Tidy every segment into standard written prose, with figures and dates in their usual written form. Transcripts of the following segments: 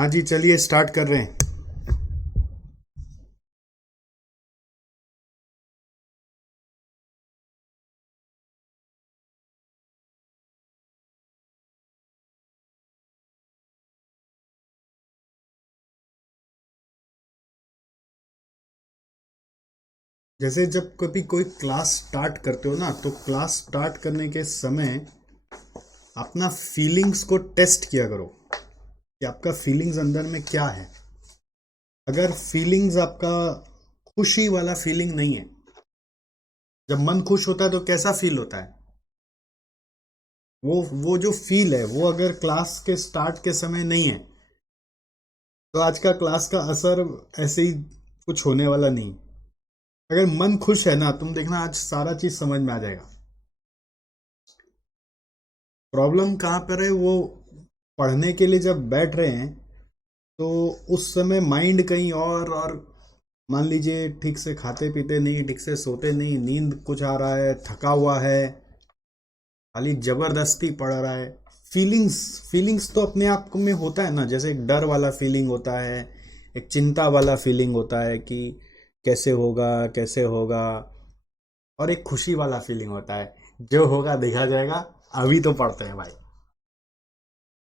हाँ जी, चलिए स्टार्ट कर रहे हैं। जैसे जब कभी कोई क्लास स्टार्ट करते हो ना, तो क्लास स्टार्ट करने के समय अपना फीलिंग्स को टेस्ट किया करो कि आपका फीलिंग्स अंदर में क्या है। अगर फीलिंग्स आपका खुशी वाला फीलिंग नहीं है, जब मन खुश होता है तो कैसा फील होता है? वो जो फील है वो अगर क्लास के स्टार्ट के समय नहीं है, तो आज का क्लास का असर ऐसे ही कुछ होने वाला नहीं। अगर मन खुश है ना, तुम देखना आज सारा चीज समझ में आ जाएगा। प्रॉब्लम कहाँ पर है? वो पढ़ने के लिए जब बैठ रहे हैं तो उस समय माइंड कहीं और मान लीजिए ठीक से खाते पीते नहीं, ठीक से सोते नहीं, नींद कुछ आ रहा है, थका हुआ है, खाली जबरदस्ती पढ़ रहा है। फीलिंग्स फीलिंग्स तो अपने आप में होता है ना, जैसे एक डर वाला फीलिंग होता है, एक चिंता वाला फीलिंग होता है कि कैसे होगा कैसे होगा, और एक खुशी वाला फीलिंग होता है, जो होगा देखा जाएगा, अभी तो पढ़ते हैं भाई।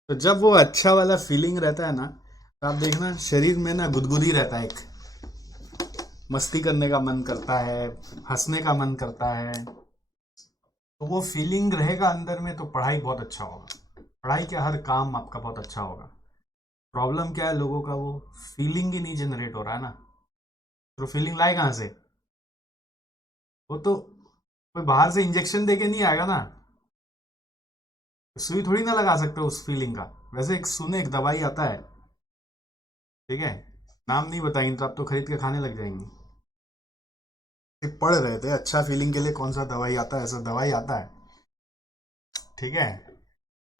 तो जब वो अच्छा वाला फीलिंग रहता है ना, तो आप देखना शरीर में ना गुदगुदी रहता है, एक मस्ती करने का मन करता है, हंसने का मन करता है। तो वो फीलिंग रहेगा अंदर में तो पढ़ाई बहुत अच्छा होगा, पढ़ाई क्या हर काम आपका बहुत अच्छा होगा। प्रॉब्लम क्या है लोगों का? वो फीलिंग ही नहीं जनरेट हो रहा है ना। तो फीलिंग लाए कहाँ से? वो तो कोई बाहर से इंजेक्शन दे के नहीं आएगा ना, सुई थोड़ी ना लगा सकते हो उस फीलिंग का। वैसे एक सुने, एक दवाई आता है, ठीक है, नाम नहीं बताएंगे तो आप तो खरीद के खाने लग जाएंगे। एक पढ़ रहे थे अच्छा फीलिंग के लिए कौन सा दवाई आता है, ऐसा दवाई आता है, ठीक है,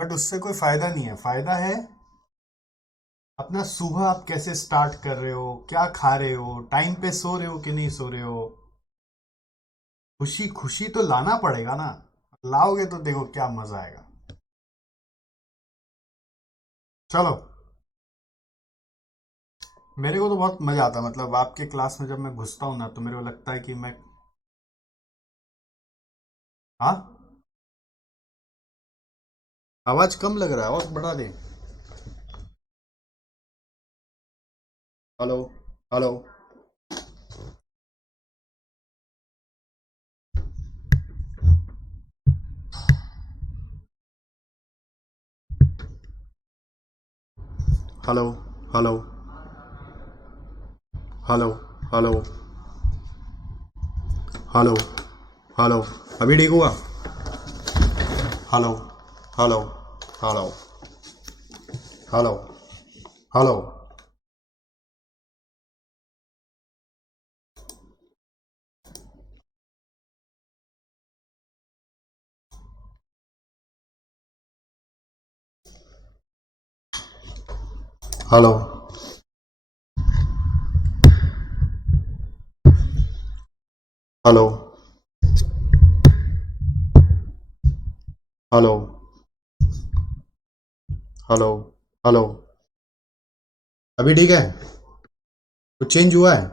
बट उससे कोई फायदा नहीं है। फायदा है अपना सुबह आप कैसे स्टार्ट कर रहे हो, क्या खा रहे हो, टाइम पे सो रहे हो कि नहीं सो रहे हो। खुशी खुशी तो लाना पड़ेगा ना, लाओगे तो देखो क्या मजा आएगा। चलो, मेरे को तो बहुत मजा आता है, मतलब आपके क्लास में जब मैं घुसता हूँ ना, तो मेरे को लगता है कि मैं, हाँ, आवाज कम लग रहा है और बढ़ा दे। Hello, hello, hello, hello, hello, hello, hello, hello, अभी ठीक हुआ? Hello, hello, hello, hello, hello, hello, hello, hello, hello, hello, अभी ठीक है? कुछ चेंज हुआ है?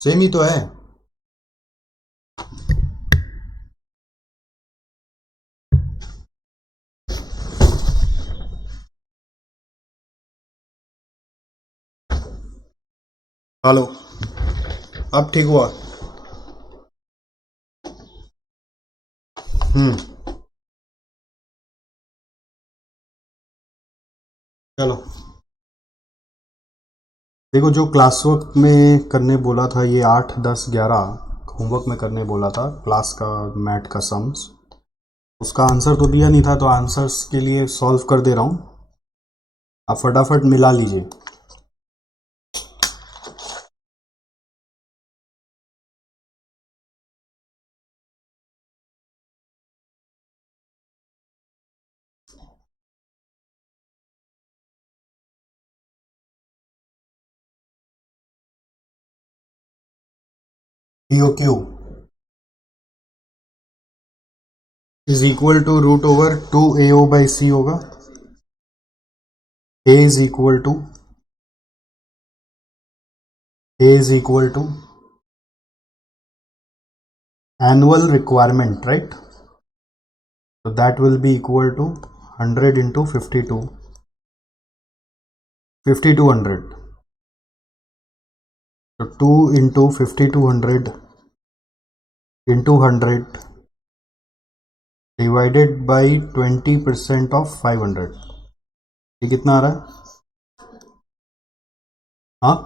सेम ही तो है। हेलो, अब ठीक हुआ? हम्म, चलो, देखो जो क्लास वर्क में करने बोला था, ये 8 10 11 होमवर्क में करने बोला था क्लास का, मैथ का सम्स, उसका आंसर तो दिया नहीं था, तो आंसर्स के लिए सॉल्व कर दे रहा हूँ, आप फटाफट मिला लीजिए। P O Q is equal to root over 2 AO by C होगा। A is equal to annual requirement, right? So that will be equal to 100 into 5200. So 2 into 5200 into 100 divided by 20% of 500. ये कितना आ रहा है? हाँ,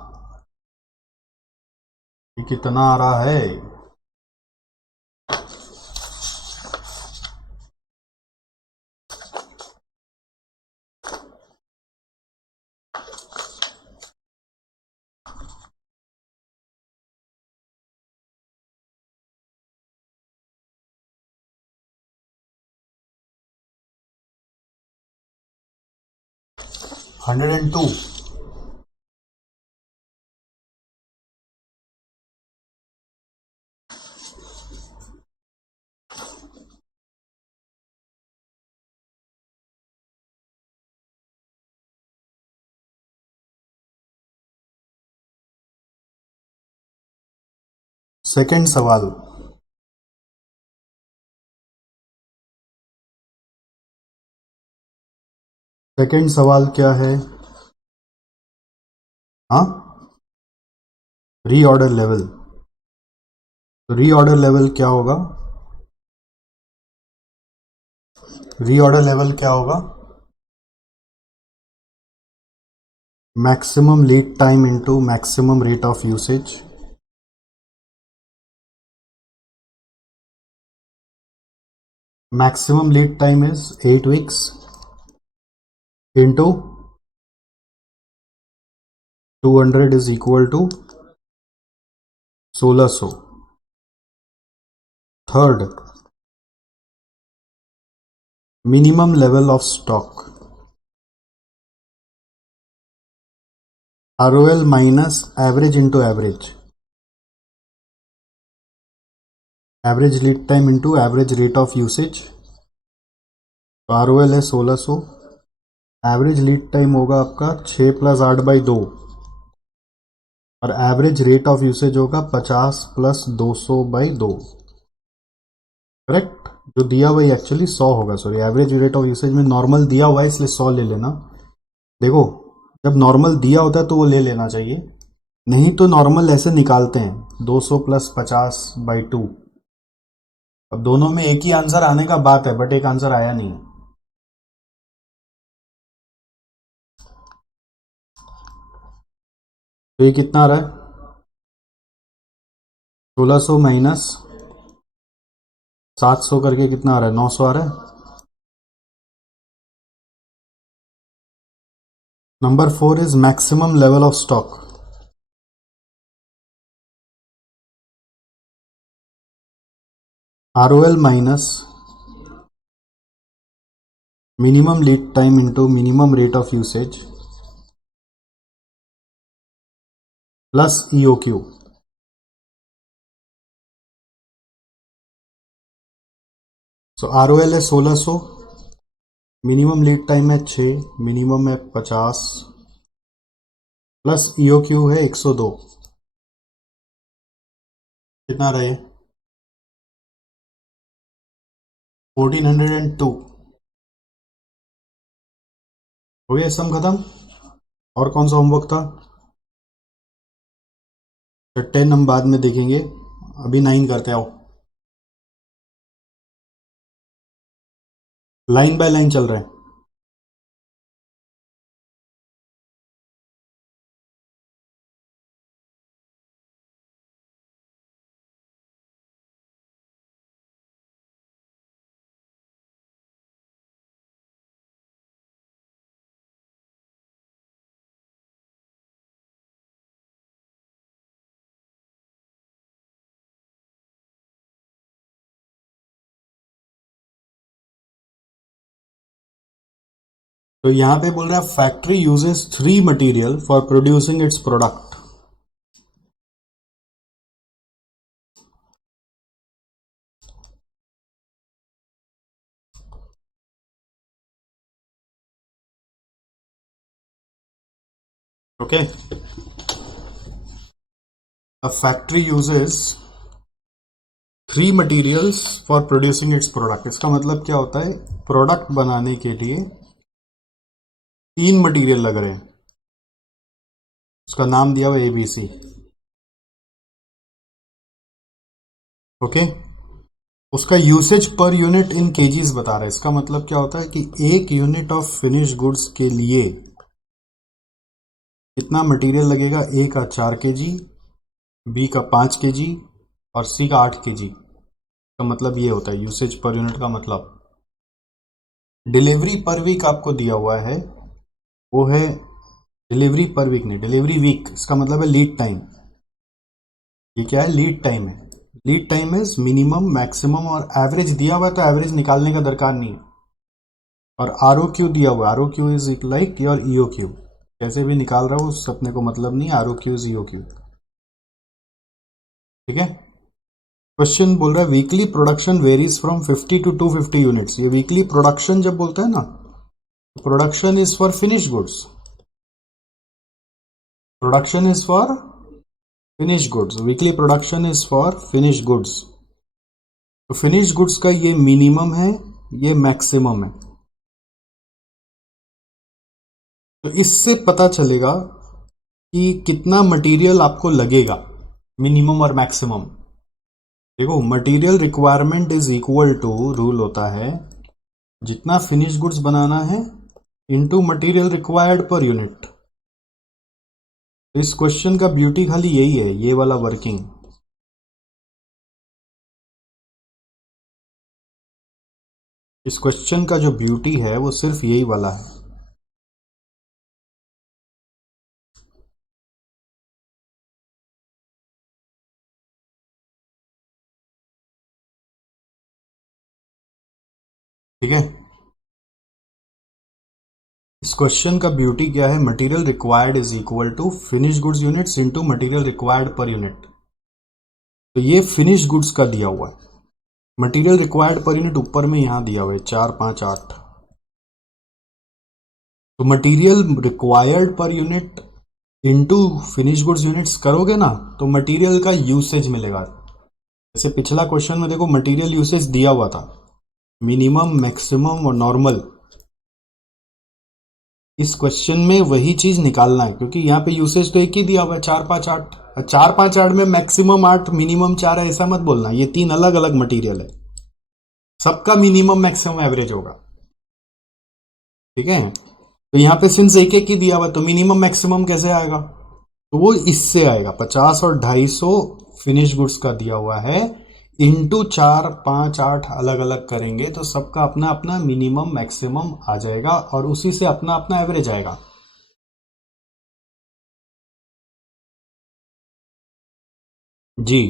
ये कितना आ रहा है? Hundred and two. सेकेंड सवाल. सेकेंड सवाल क्या है? हाँ, रीऑर्डर लेवल. तो रीऑर्डर लेवल क्या होगा? रीऑर्डर लेवल क्या होगा? Maximum lead time into maximum rate of usage. Maximum lead time is 8 weeks into 200 is equal to 1600. Third, minimum level of stock. ROL minus average into average. Average lead time into average rate of usage. तो ROL है 1600. Average lead time होगा आपका 6 + 8/2 और average rate of usage होगा 50 + 200/2. Correct. जो दिया हुआ actually 100 होगा. Sorry, average rate of usage में नॉर्मल दिया हुआ है इसलिए 100 ले लेना. देखो, जब नॉर्मल दिया होता है तो वो ले लेना चाहिए, नहीं तो नॉर्मल ऐसे निकालते हैं 200 + 50/2. अब दोनों में एक ही आंसर आने का बात है, बट एक आंसर आया नहीं. तो ये कितना आ रहा है? 1600 माइनस 700 करके कितना आ रहा है? 900 आ रहा है. Number 4 is maximum level of stock. ROL minus minimum lead time into minimum rate of usage plus EOQ. So ROL है 1600, मिनिमम लीड टाइम है 6, मिनिमम है 50 प्लस EOQ है 102. कितना रहे? 1402. हो गया सम खत्म. और कौन सा होमवर्क था? तो 10 हम बाद में देखेंगे, अभी 9 करते आओ. लाइन बाय लाइन चल रहा है. तो यहां पे बोल रहा है factory uses 3 material for producing it's product. Okay, a factory uses 3 materials for producing it's product. इसका मतलब क्या होता है, प्रोडक्ट बनाने के लिए 3 मटेरियल लग रहे हैं, उसका नाम दिया हुआ ABC। ओके, उसका usage per unit in KGs बता रहा है। इसका मतलब क्या होता है कि 1 यूनिट ऑफ फिनिश गुड्स के लिए कितना मटेरियल लगेगा। ए का 4 kg, बी का 5 kg और सी का 8 kg। का मतलब ये होता है यूसेज पर यूनिट का मतलब। डिलीवरी पर वीक आपको दिया हुआ है, वो है डिलीवरी पर वीक नहीं, डिलीवरी वीक। इसका मतलब है लीड टाइम। ये क्या है, लीड टाइम है। Lead time is minimum, maximum और एवरेज दिया हुआ है, तो एवरेज निकालने का दरकार नहीं। और ROQ दिया हुआ है, ROQ is like your EOQ। कैसे भी निकाल रहा हो उस अपने को मतलब नहीं, ROQ इज EOQ। ठीक है। क्वेश्चन बोल रहा है weekly production varies from 50 to 250 units. ये वीकली प्रोडक्शन जब बोलता है ना, production is for finish goods. Production is for finish goods, weekly production is for finish goods. तो फिनिश गुड्स का ये मिनिमम है, ये मैक्सिमम है। तो इससे पता चलेगा कि कितना मटेरियल आपको लगेगा, मिनिमम और मैक्सिमम। देखो, material requirement is equal to, rule होता है जितना फिनिश गुड्स बनाना है into material required per unit. इस क्वेश्चन का ब्यूटी खाली यही है, ये वाला वर्किंग। इस क्वेश्चन का जो ब्यूटी है वो सिर्फ यही वाला है। ठीक है। इस क्वेश्चन का ब्यूटी क्या है, material required is equal to finish goods units into material required per unit. तो ये फिनिश गुड्स का दिया हुआ है। मटेरियल रिक्वायर्ड पर यूनिट ऊपर में यहां दिया हुआ है 4, 5, 8। तो material required per unit into finish goods units करोगे ना, तो मटेरियल का यूसेज मिलेगा। जैसे पिछला क्वेश्चन में देखो मटेरियल यूसेज दिया हुआ था, मिनिमम, मैक्सिमम और नॉर्मल। इस क्वेश्चन में वही चीज निकालना है, क्योंकि यहाँ पे यूसेज तो एक ही दिया हुआ है, 4, 5, 8। 4, 5, 8 में मैक्सिमम 8, मिनिमम 4 है, ऐसा मत बोलना। ये 3 अलग अलग मटेरियल है, सबका मिनिमम मैक्सिमम एवरेज होगा। ठीक है। तो यहाँ पे सिंस एक एक ही दिया हुआ है, तो मिनिमम मैक्सिमम कैसे आएगा, तो वो इससे आएगा। 50 और 250 फिनिश गुड्स का दिया हुआ है, इंटू 4, 5, 8 अलग अलग करेंगे तो सबका अपना अपना मिनिमम मैक्सिमम आ जाएगा और उसी से अपना अपना एवरेज आएगा। जी,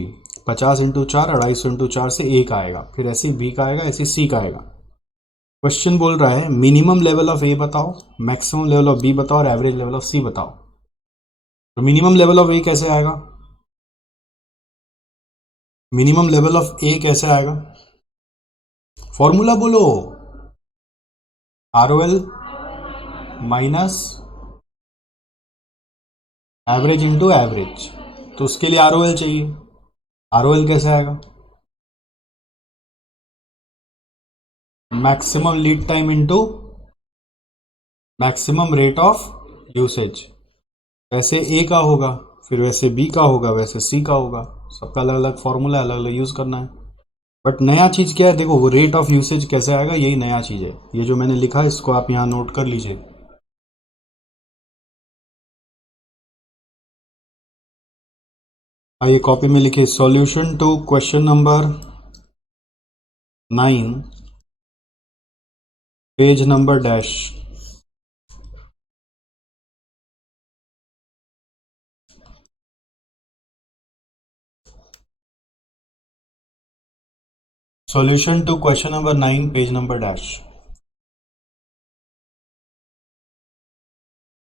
50 × 4, 250 × 4 से एक आएगा, फिर ऐसे बी का आएगा, ऐसे सी का आएगा। क्वेश्चन बोल रहा है मिनिमम लेवल ऑफ ए बताओ, मैक्सिमम लेवल ऑफ बी बताओ और एवरेज लेवल ऑफ सी बताओ। तो मिनिमम लेवल ऑफ ए कैसे आएगा, मिनिमम लेवल ऑफ ए कैसे आएगा, फॉर्मूला बोलो। ROL minus average into average. तो उसके लिए ROL चाहिए। ROL कैसे आएगा, maximum lead time into maximum rate of usage. वैसे ए का होगा, फिर वैसे बी का होगा, वैसे सी का होगा। सबका अलग अलग फॉर्मूला, अलग अलग यूज करना है। बट नया चीज क्या है, देखो वो रेट ऑफ यूसेज कैसे आएगा, यही नया चीज है। ये जो मैंने लिखा है इसको आप यहां नोट कर लीजिए। आइए कॉपी में लिखिए, solution to question number 9, page number dash. Solution to question number 9, page number dash.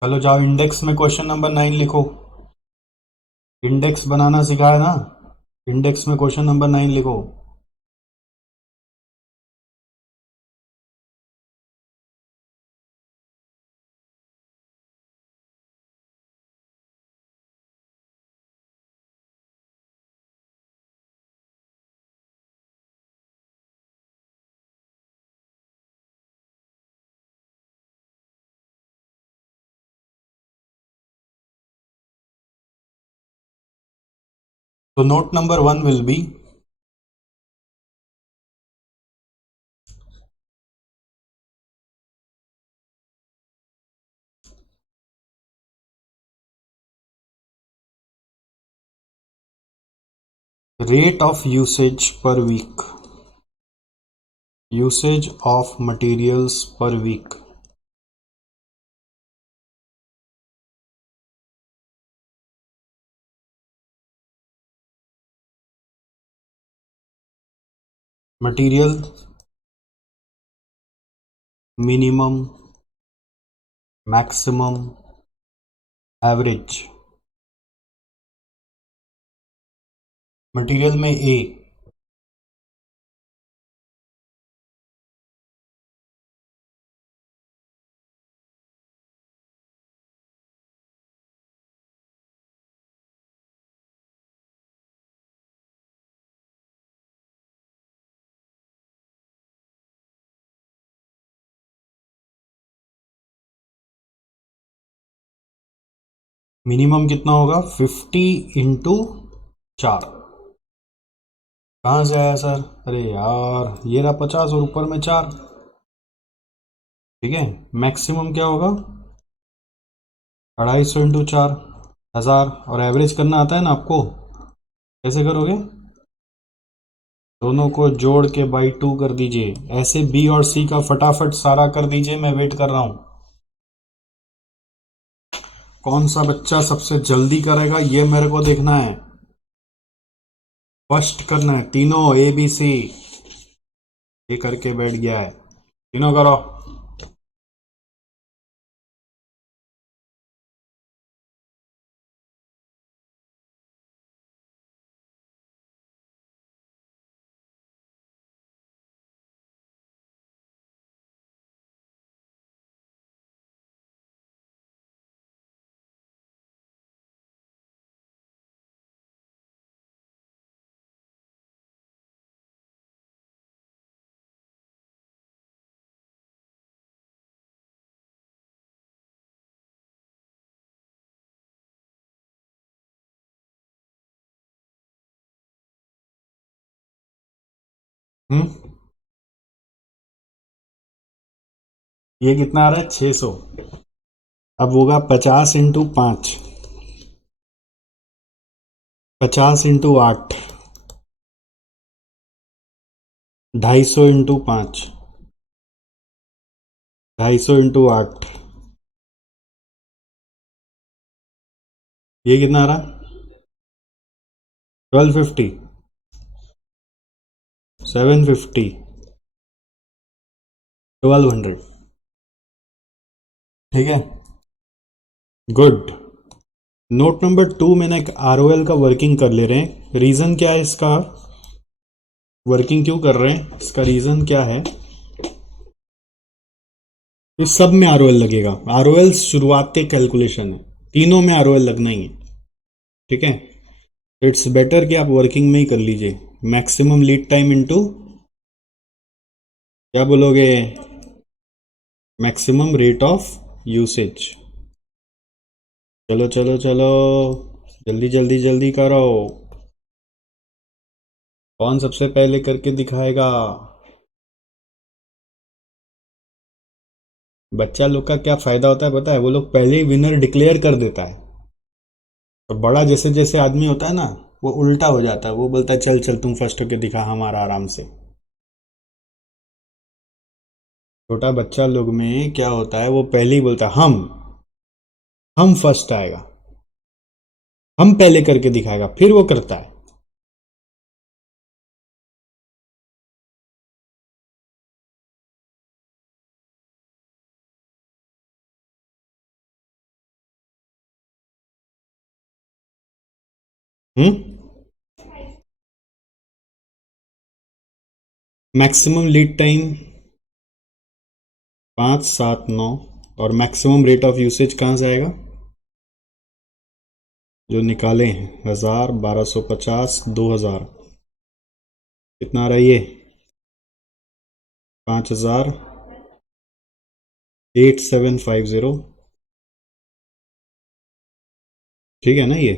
चलो जाओ, इंडेक्स में क्वेश्चन नंबर 9 लिखो। इंडेक्स बनाना सिखाया ना, इंडेक्स में क्वेश्चन नंबर 9 लिखो। So note number 1 will be rate of usage per week, usage of materials per week. Material minimum, maximum, average. Material में ए, minimum कितना होगा 50 × 4। कहाँ से आया सर? अरे यार ये रहा 50 और ऊपर में 4। ठीक है, मैक्सिमम क्या होगा 250 × 4 1000। और एवरेज करना आता है ना आपको, कैसे करोगे? दोनों को जोड़ के बाई 2 कर दीजिए। ऐसे बी और सी का फटाफट सारा कर दीजिए, मैं वेट कर रहा हूं। कौन सा बच्चा सबसे जल्दी करेगा ये मेरे को देखना है, फर्स्ट करना है। तीनों ए बी सी ये करके बैठ गया है, तीनों करो। ये कितना आ रहा है 600। अब होगा 50 × 5, 50 × 8, 250 × 5, 250 × 8। ये कितना आ रहा है 1250, 750, 1200। ठीक है, गुड। नोट नंबर 2 मैंने एक ROL का वर्किंग कर ले रहे हैं। रीजन क्या है इसका, वर्किंग क्यों कर रहे हैं, इसका रीजन क्या है? इस सब में ROL लगेगा। ROL शुरुआत के कैलकुलेशन है, तीनों में ROL लगना ही है। ठीक है, इट्स बेटर कि आप वर्किंग में ही कर लीजिए। मैक्सिमम लीड टाइम इनटू क्या बोलोगे, मैक्सिमम रेट ऑफ यूसेज। चलो चलो चलो, जल्दी जल्दी जल्दी करो। कौन सबसे पहले करके दिखाएगा? बच्चा लोग का क्या फायदा होता है पता है, वो लोग पहले ही विनर डिक्लेयर कर देता है। और बड़ा जैसे जैसे आदमी होता है ना, वो उल्टा हो जाता है, वो बोलता है चल चल तुम फर्स्ट होके दिखा हमारा आराम से। छोटा बच्चा लोग में क्या होता है, वो पहले ही बोलता है हम फर्स्ट आएगा, हम पहले करके दिखाएगा, फिर वो करता है। मैक्सिमम लीड टाइम 5 7 9, और मैक्सिमम रेट ऑफ यूसेज कहाँ से आएगा, जो निकाले हैं 1000 1250 2000। कितना आ रहा है ये 508750। ठीक है ना ये?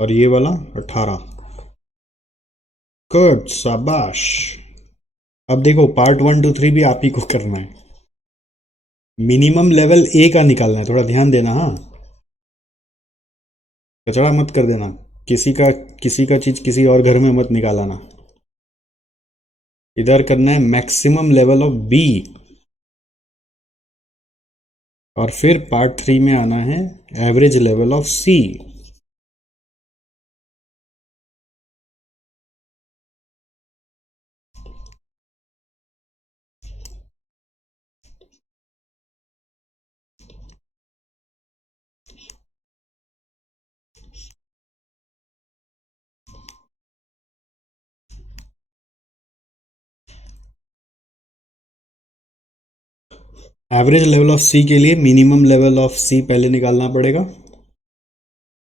और ये वाला 18। गुड, शाबाश। अब देखो पार्ट 1 2 3 भी आप ही को करना है। मिनिमम लेवल ए का निकालना है, थोड़ा ध्यान देना। हाँ, कचड़ा मत कर देना। किसी का चीज किसी और घर में मत निकालाना। इधर करना है मैक्सिमम लेवल ऑफ बी। और फिर पार्ट 3 में आना है average level of C. Average level of C के लिए मिनिमम लेवल ऑफ सी पहले निकालना पड़ेगा,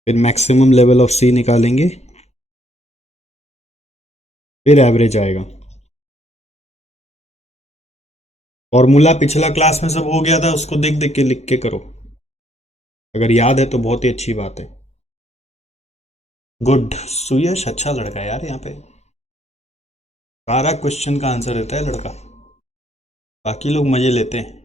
फिर मैक्सिमम लेवल ऑफ सी निकालेंगे, फिर एवरेज आएगा। फॉर्मूला पिछला क्लास में सब हो गया था, उसको देख देख के लिख के करो। अगर याद है तो बहुत ही अच्छी बात है। गुड, सुयश अच्छा लड़का है यार। यहाँ पे सारा क्वेश्चन का आंसर देता है लड़का, बाकी लोग मजे लेते हैं।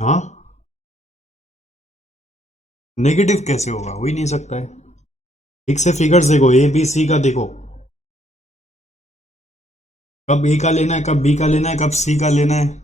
हाँ, नेगेटिव कैसे होगा, हो ही नहीं सकता है। ठीक से फिगर्स देखो, ए बी सी का देखो, कब ए का लेना है, कब बी का लेना है, कब सी का लेना है।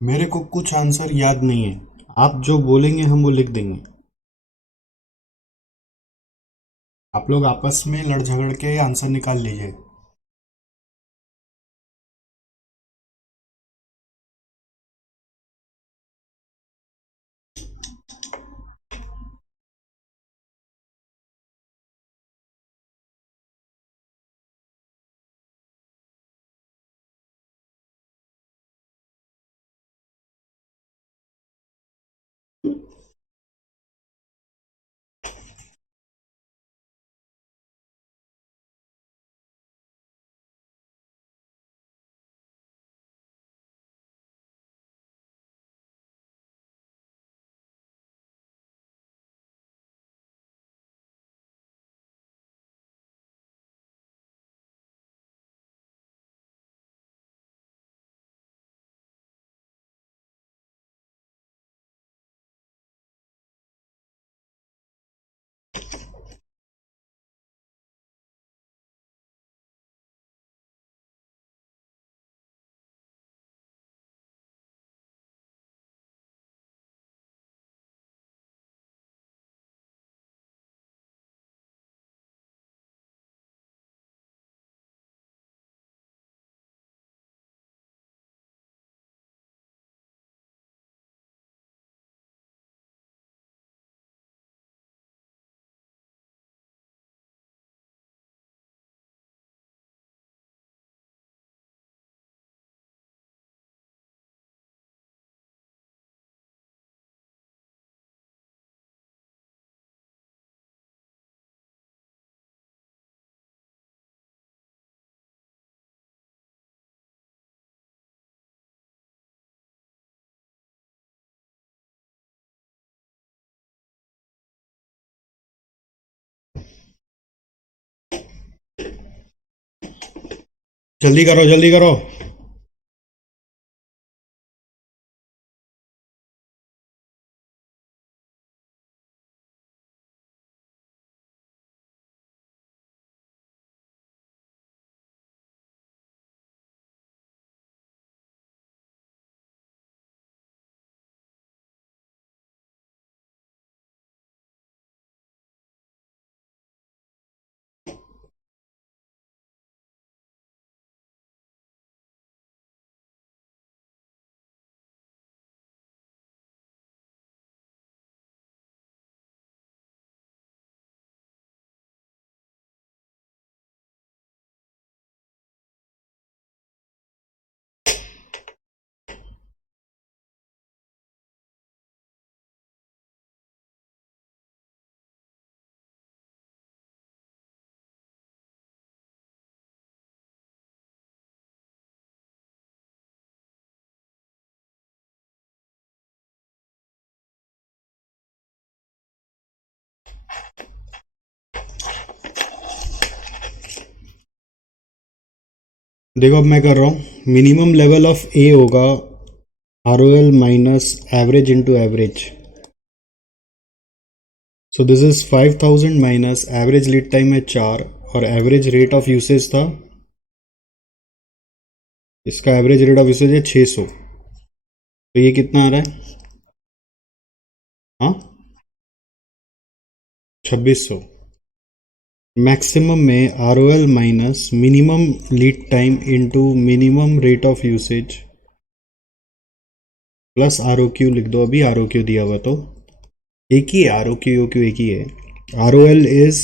मेरे को कुछ आंसर याद नहीं है। आप जो बोलेंगे हम वो लिख देंगे। आप लोग आपस में लड़ झगड़ के आंसर निकाल लीजिए। जल्दी करो, जल्दी करो। देखो अब मैं कर रहा हूँ। मिनिमम लेवल ऑफ ए होगा R O L minus average into average. So this is 5000 minus average lead time है 4 और एवरेज रेट ऑफ यूसेज था, इसका एवरेज रेट ऑफ यूसेज है 600। तो ये कितना आ रहा है? हाँ, 2600। मैक्सिमम में R O L minus minimum lead time into minimum rate of usage plus R O Q लिख दो। अभी आर ओ क्यू दिया हुआ तो एक ही है, R O Q O Q एक ही है। आर ओ एल इज,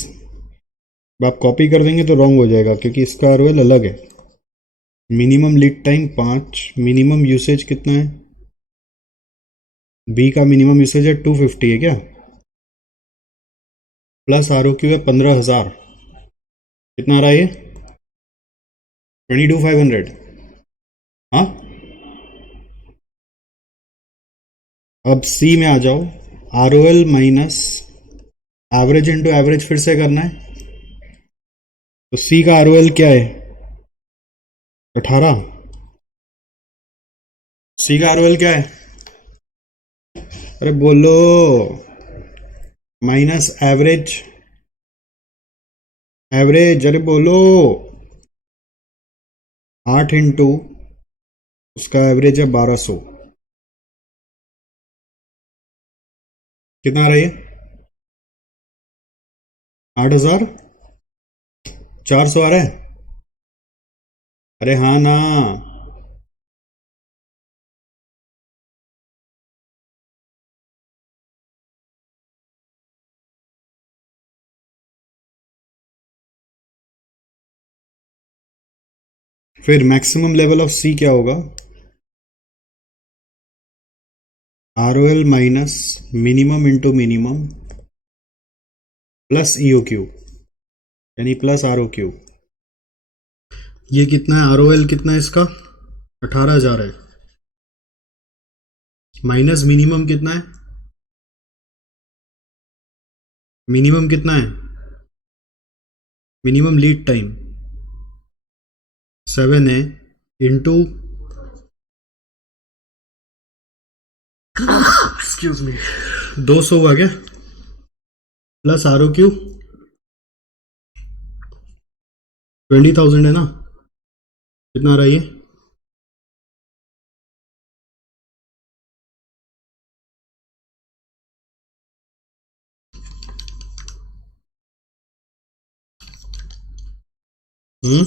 आप कॉपी कर देंगे तो रॉन्ग हो जाएगा क्योंकि इसका आर ओ एल अलग है। Minimum lead time 5, minimum usage कितना है? बी का मिनिमम यूसेज है 250 है क्या? प्लस आर ओ क्यू है 15,000। कितना आ रहा है ये? 22,500। हाँ, अब सी में आ जाओ। R O L minus average into average फिर से करना है। तो सी का आर ओ एल क्या है? 18। सी का आर ओ एल क्या है? अरे बोलो। माइनस एवरेज, एवरेज, अरे बोलो। 8 इंटू उसका एवरेज है 1200। कितना आ रहा है? 8,400 आ रहा है। अरे हाँ ना। फिर मैक्सिमम लेवल ऑफ सी क्या होगा? R O L minus minimum into minimum plus E O Q, यानी प्लस आर ओ क्यू। ये कितना है? आर ओ एल कितना है इसका? 18,000 है। माइनस मिनिमम कितना है? मिनिमम कितना है? मिनिमम लीड टाइम 7 है, इंटू एक्सक्यूज मी 200 हुआ क्या? प्लस आर ओ क्यू 20,000 है ना? कितना आ रहा है ये? Hmm.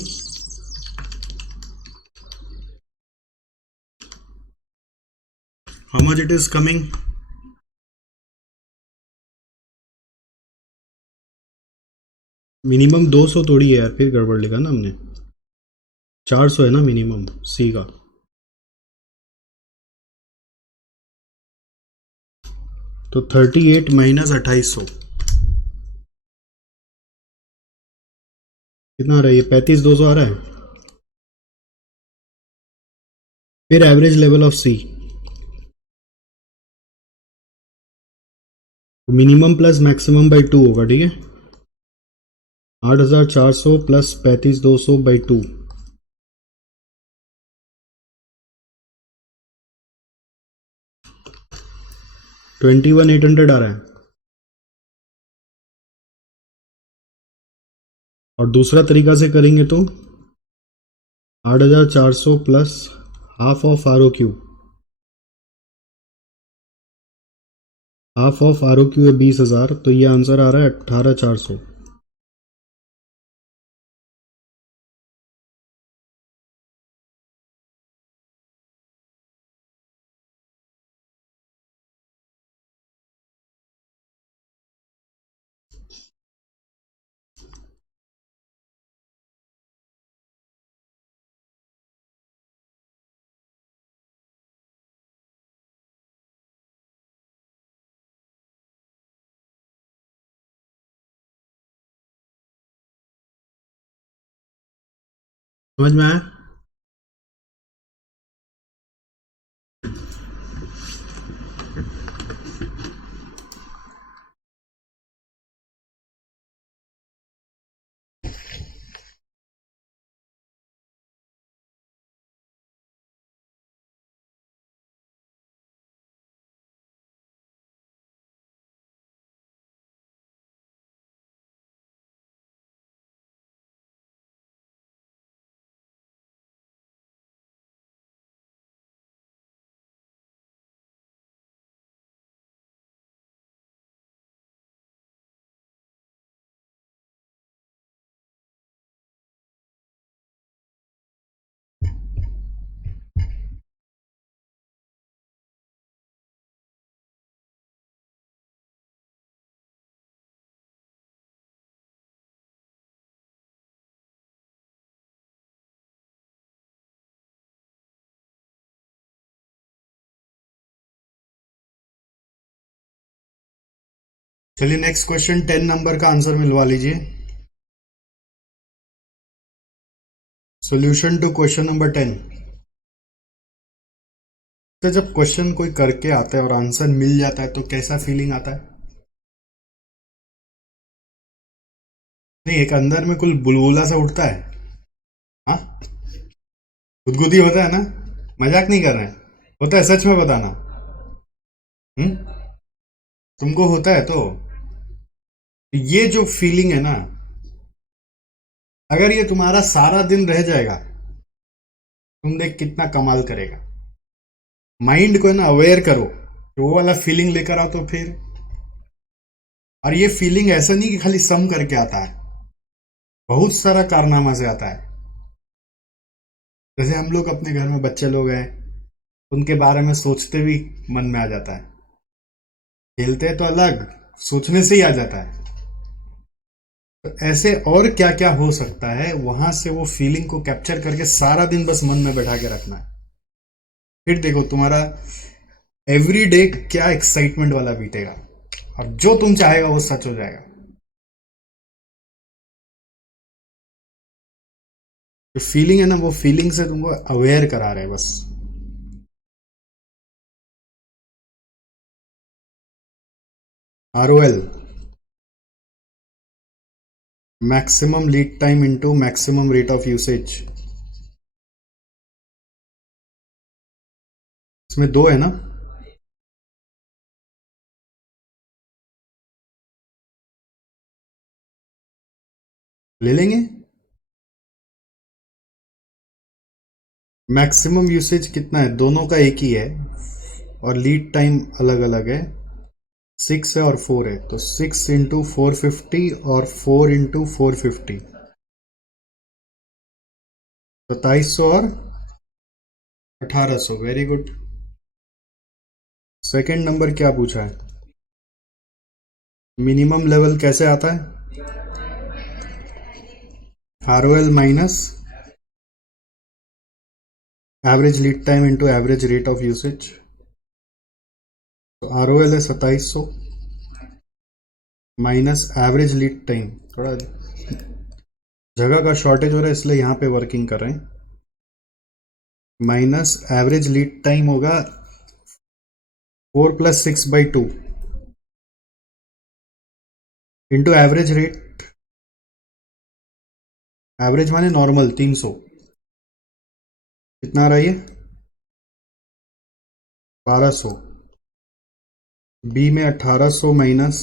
How much it is coming? Minimum 200 थोड़ी है यार, फिर गड़बड़ लिखा ना हमने। 400 है ना मिनिमम सी का। तो 38 माइनस 2800 कितना आ रहा है ये? 35,200 आ रहा है। फिर average level of C minimum plus maximum by 2 होगा, ठीक है? 8,400 प्लस 35,200 बाई 2। 21,800 आ रहा है। और दूसरा तरीका से करेंगे तो 8,400 plus half of R O Q, half of R O Q है 20,000, तो ये आंसर आ रहा है 18,400। समझ में आया? चलिए नेक्स्ट क्वेश्चन 10 नंबर का आंसर मिलवा लीजिए। Solution to question number 10। तो जब क्वेश्चन कोई करके आता है और आंसर मिल जाता है तो कैसा फीलिंग आता है? नहीं, एक अंदर में कुछ बुलबुला सा उठता है। हाँ, गुदगुदी होता है ना? मजाक नहीं कर रहे हैं, होता है, सच में बताना। हम्म। तुमको होता है तो ये जो फीलिंग है ना, अगर ये तुम्हारा सारा दिन रह जाएगा, तुम देख कितना कमाल करेगा। माइंड को है ना अवेयर करो, तो वो वाला फीलिंग लेकर आओ तो फिर और ये फीलिंग ऐसा नहीं कि खाली सम करके आता है, बहुत सारा कारनामा से आता है। जैसे हम लोग अपने घर में बच्चे लोग हैं, उनके बारे में सोचते भी मन में आ जाता है। खेलते हैं तो अलग, सोचने से ही आ जाता है। तो ऐसे और क्या क्या हो सकता है, वहां से वो फीलिंग को कैप्चर करके सारा दिन बस मन में बैठा के रखना है। फिर देखो तुम्हारा एवरी डे क्या एक्साइटमेंट वाला बीतेगा, और जो तुम चाहेगा वो सच हो जाएगा। जो फीलिंग है ना, वो फीलिंग से तुमको अवेयर करा रहे हैं बस। ROL, maximum lead time into maximum rate of usage. इसमें दो है ना? ले लेंगे। मैक्सिमम यूसेज कितना है, दोनों का एक ही है, और लीड टाइम अलग अलग है। 6 है और 4 है, तो 6 × 450 और 4 × 450, 2700 और 1800। Very good. सेकंड नंबर क्या पूछा है? मिनिमम लेवल कैसे आता है? ROL minus average lead time into average rate of usage. तो ROL है 2700 माइनस एवरेज लीड टाइम। थोड़ा जगह का शॉर्टेज हो रहा है इसलिए यहाँ पे वर्किंग कर रहे हैं। माइनस एवरेज लीड टाइम होगा 4 + 6/2 इंटू एवरेज रेट। एवरेज माने नॉर्मल 300। कितना आ रहा है ये? 1200। बी में 1800 माइनस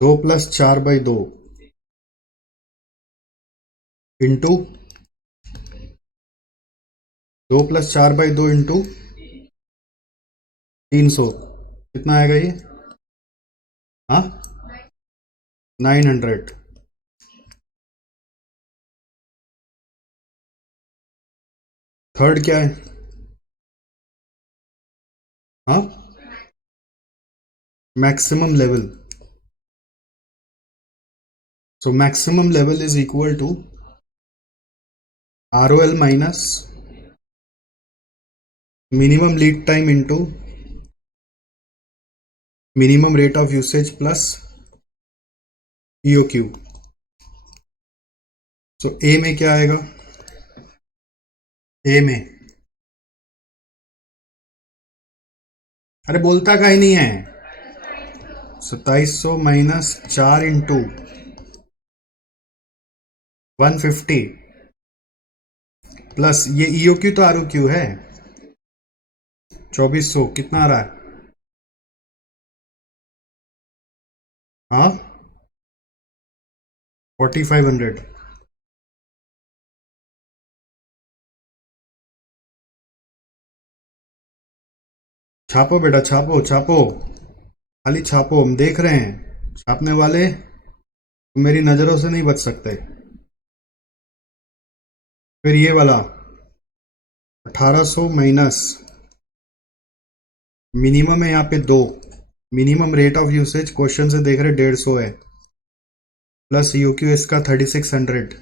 2 + 4/2 इंटू 2 + 4/2 इंटू 300। कितना आएगा ये? हाँ, 900। थर्ड क्या है? हाँ, maximum level. So maximum level is equal to ROL minus minimum lead time into minimum rate of usage plus EOQ। So A में क्या आएगा? ए में, अरे बोलता का ही नहीं है। 2700 माइनस 4 × 150 प्लस ये EOQ तो ROQ है 2400। कितना आ रहा है? हाँ, 4500। छापो बेटा, छापो छापो, खाली छापो, हम देख रहे हैं छापने वाले। तुम मेरी नजरों से नहीं बच सकते। फिर ये वाला 1800 माइनस मिनिमम है यहाँ पे 2, minimum rate of usage question से देख रहे 150 है, प्लस EOQ इसका 3600।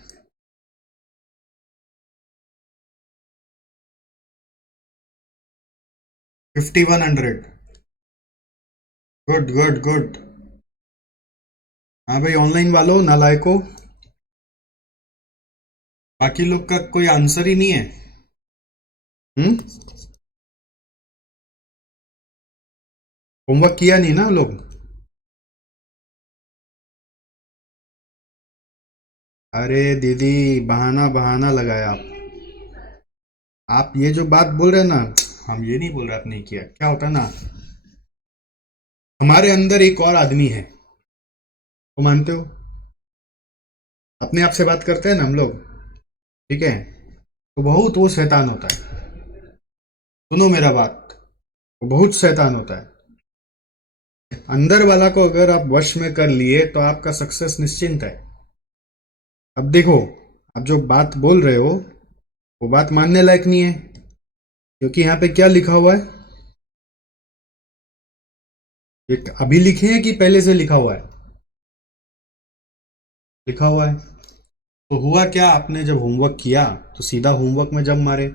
5100। Good good good. हाँ भाई, ऑनलाइन वालों नालायको, बाकी लोग का कोई आंसर ही नहीं है। हम्म, होमवर्क किया नहीं ना लोग? अरे दीदी, बहाना बहाना लगाया आप ये जो बात बोल रहे हैं ना, हम ये नहीं बोल रहे आप नहीं किया। क्या होता है ना, हमारे अंदर एक और आदमी है, वो मानते हो? अपने आप से बात करते हैं ना हम लोग, ठीक है? तो बहुत वो शैतान होता है। सुनो मेरा बात, वो बहुत शैतान होता है। अंदर वाला को अगर आप वश में कर लिए तो आपका सक्सेस निश्चिंत है। अब देखो, आप जो बात बोल रहे हो वो बात मानने लायक नहीं है, क्योंकि यहाँ पे क्या लिखा हुआ है? ये अभी लिखे हैं कि पहले से लिखा हुआ है? लिखा हुआ है। तो हुआ क्या, आपने जब होमवर्क किया तो सीधा होमवर्क में जंप मारे,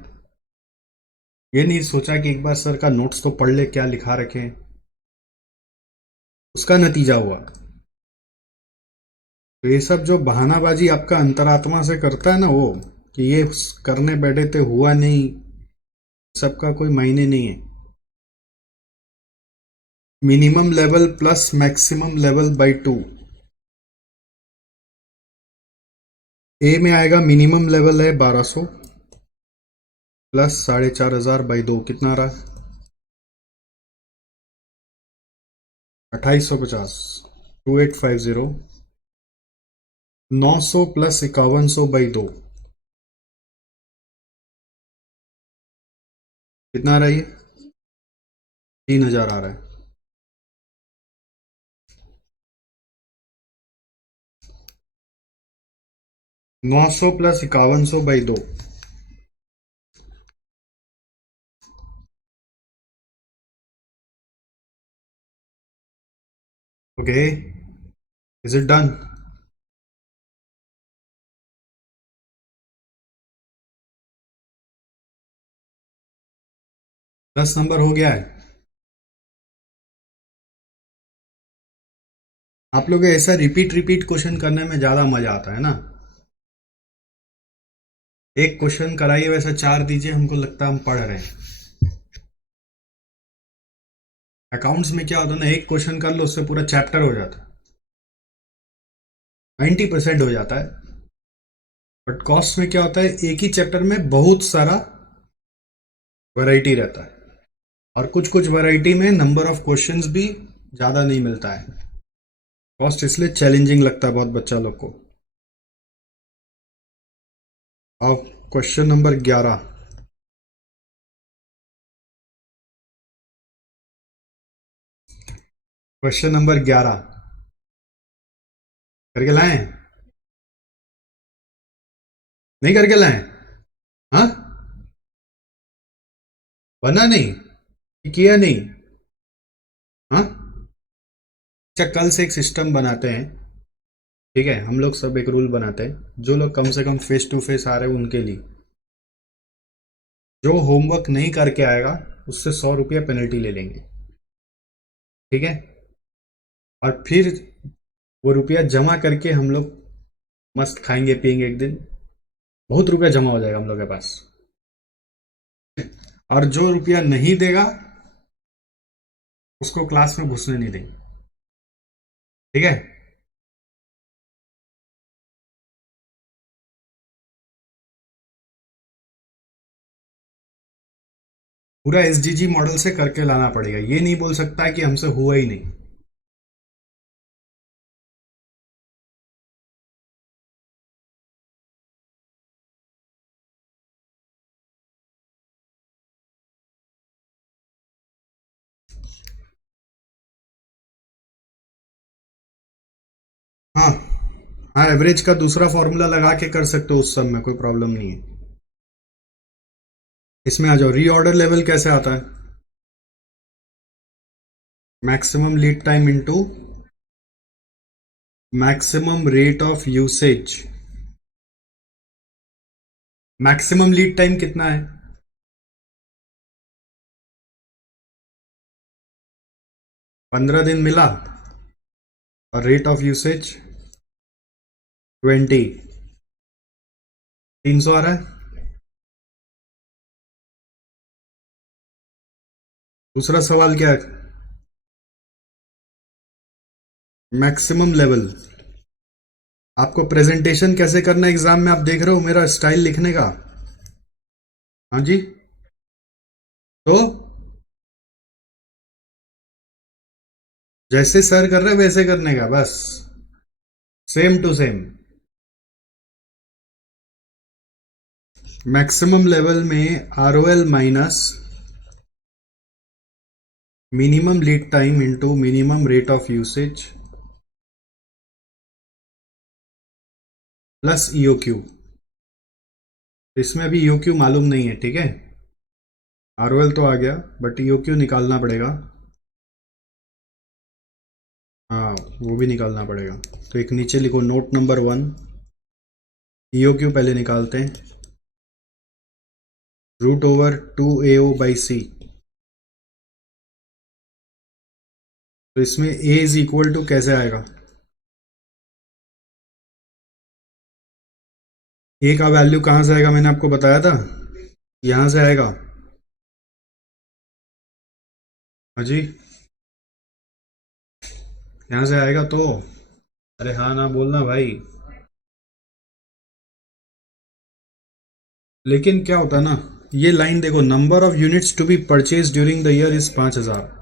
ये नहीं सोचा कि एक बार सर का नोट्स तो पढ़ ले क्या लिखा रखे हैं। उसका नतीजा हुआ। तो ये सब जो बहानाबाजी आपका अंतरात्मा से करता है ना, वो कि ये करने बैठे थे हुआ नहीं, सबका कोई मायने नहीं है। Minimum level plus maximum level by 2। ए में आएगा मिनिमम लेवल है 1200 प्लस 4500 बाई 2, कितना रहा? 2850, 2850। 900 प्लस 5100 बाई 2, कितना आ रहा है ये? 3000 आ रहा है। नौ सौ plus 5100 by 2। Okay, is it done? 10 number हो गया है। आप लोग ऐसा रिपीट रिपीट क्वेश्चन करने में ज्यादा मजा आता है ना। एक क्वेश्चन कराइए वैसा 4 दीजिए, हमको लगता है हम पढ़ रहे हैं। अकाउंट्स में क्या होता है ना, एक क्वेश्चन कर लो उससे पूरा चैप्टर हो जाता है, 90% हो जाता है। बट कॉस्ट में क्या होता है, एक ही चैप्टर में बहुत सारा वैरायटी रहता है, और कुछ कुछ वैरायटी में नंबर ऑफ क्वेश्चंस भी ज्यादा नहीं मिलता है। कॉस्ट इसलिए चैलेंजिंग लगता है बहुत बच्चा लोग को। आओ, क्वेश्चन नंबर 11। क्वेश्चन नंबर 11 करके लाए? नहीं करके लाए? हाँ, बना नहीं कि किया नहीं? हाँ, अच्छा कल से एक सिस्टम बनाते हैं। ठीक है, हम लोग सब एक रूल बनाते हैं, जो लोग कम से कम फेस टू फेस आ रहे हैं उनके लिए, जो होमवर्क नहीं करके आएगा उससे 100 रुपया पेनल्टी ले लेंगे। ठीक है, और फिर वो रुपया जमा करके हम लोग मस्त खाएंगे पिएंगे एक दिन, बहुत रुपया जमा हो जाएगा हम लोग के पास। और जो रुपया नहीं देगा उसको क्लास में घुसने नहीं देंगे। ठीक है, पूरा एसडीजी मॉडल से करके लाना पड़ेगा, ये नहीं बोल सकता है कि हमसे हुआ ही नहीं। हाँ, हाँ, एवरेज का दूसरा फॉर्मूला लगा के कर सकते हो, उस सब में कोई प्रॉब्लम नहीं है। इसमें आ जाओ, रीऑर्डर लेवल कैसे आता है? Maximum lead time into maximum rate of usage. Maximum lead time कितना है? 15 दिन मिला, और रेट ऑफ यूसेज 20, 300 आ रहा है। दूसरा सवाल क्या है? Maximum level. आपको प्रेजेंटेशन कैसे करना है एग्जाम में, आप देख रहे हो मेरा स्टाइल लिखने का। हाँ जी, तो जैसे सर कर रहे वैसे करने का बस, same to same. Maximum level में ROL minus minimum lead time into minimum rate of usage plus EOQ. इसमें अभी ईओक्यू मालूम नहीं है, ठीक है। आरओएल तो आ गया, बट ईओक्यू निकालना पड़ेगा। हाँ, वो भी निकालना पड़ेगा। तो एक नीचे लिखो नोट नंबर 1, ईओक्यू पहले निकालते हैं। √2AO/C। तो इसमें A इज इक्वल टू कैसे आएगा? A का वैल्यू कहाँ से आएगा, मैंने आपको बताया था, यहाँ से आएगा। हाँ जी, यहाँ से आएगा तो। अरे हाँ ना बोलना भाई। लेकिन क्या होता है ना, ये लाइन देखो, number of units to be purchase during the year is 5000।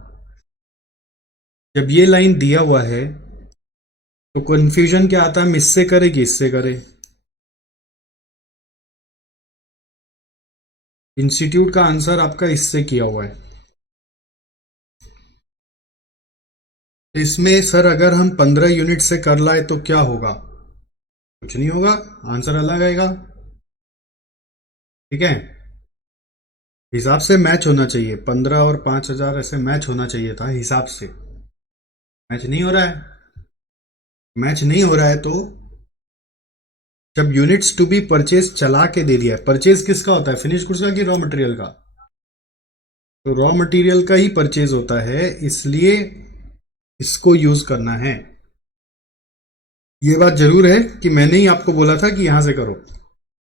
जब ये लाइन दिया हुआ है तो कंफ्यूजन क्या आता है, इससे करे कि इससे करे। इंस्टीट्यूट का आंसर आपका इससे किया हुआ है। तो इसमें सर अगर हम 15 यूनिट से कर लाए तो क्या होगा? कुछ नहीं होगा, आंसर अलग आएगा। ठीक है, हिसाब से मैच होना चाहिए, 15 और 5000 ऐसे मैच होना चाहिए था हिसाब से। मैच नहीं हो रहा है। मैच नहीं हो रहा है तो जब यूनिट्स टू बी परचेज चला के दे दिया है, परचेज किसका होता है, फिनिश गुड्स का कि रॉ मटेरियल का? तो रॉ मटेरियल का ही परचेज होता है, इसलिए इसको यूज करना है। ये बात जरूर है कि मैंने ही आपको बोला था कि यहां से करो।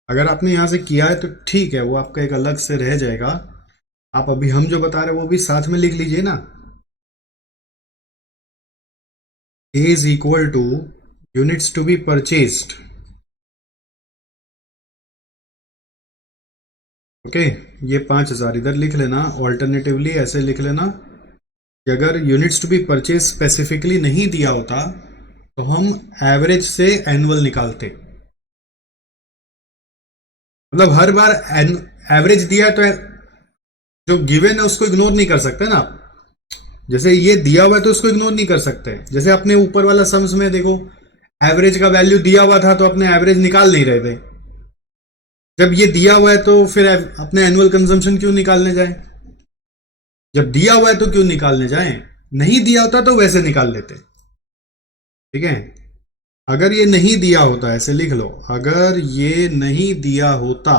अगर आपने यहां से किया है तो ठीक है, वो आपका एक अलग से रह जाएगा। आप अभी हम जो बता रहे हैं वो भी साथ में लिख लीजिए ना। A is equal to units to be purchased. Okay, ये 5000 इधर लिख लेना। ऑल्टरनेटिवली ऐसे लिख लेना कि अगर units to be purchase specifically नहीं दिया होता तो हम एवरेज से एनुअल निकालते। मतलब हर बार एवरेज दिया तो जो गिवन है उसको इग्नोर नहीं कर सकते ना आप। जैसे ये दिया हुआ है तो उसको इग्नोर नहीं कर सकते। जैसे अपने ऊपर वाला सम्स में देखो, एवरेज का वैल्यू दिया हुआ था तो अपने एवरेज निकाल नहीं रहे थे। जब ये दिया हुआ है तो फिर अपने एनुअल कंजम्पशन क्यों निकालने जाए? जब दिया हुआ है तो क्यों निकालने जाए? नहीं दिया होता तो वैसे निकाल लेते। ठीक है, अगर ये नहीं दिया होता, ऐसे लिख लो, अगर ये नहीं दिया होता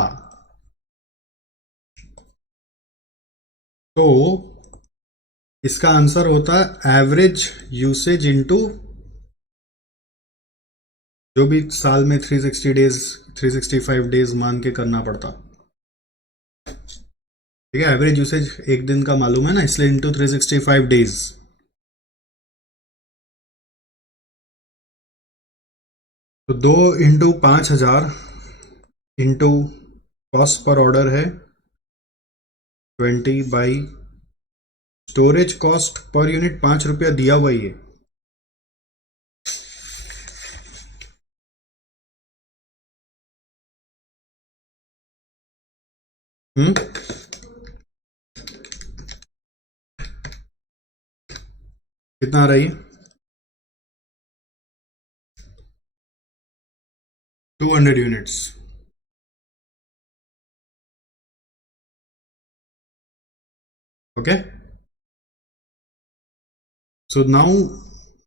तो इसका आंसर होता है एवरेज यूसेज इनटू जो भी साल में 360 डेज 365 डेज मान के करना पड़ता। ठीक है, एवरेज यूसेज एक दिन का मालूम है ना, इसलिए इनटू 365 डेज। तो 2 × 5000 इंटू कॉस्ट पर ऑर्डर है 20 by storage cost per unit 5 रुपया दिया हुआ ही है। कितना आ रही है? 200 units. Okay, so now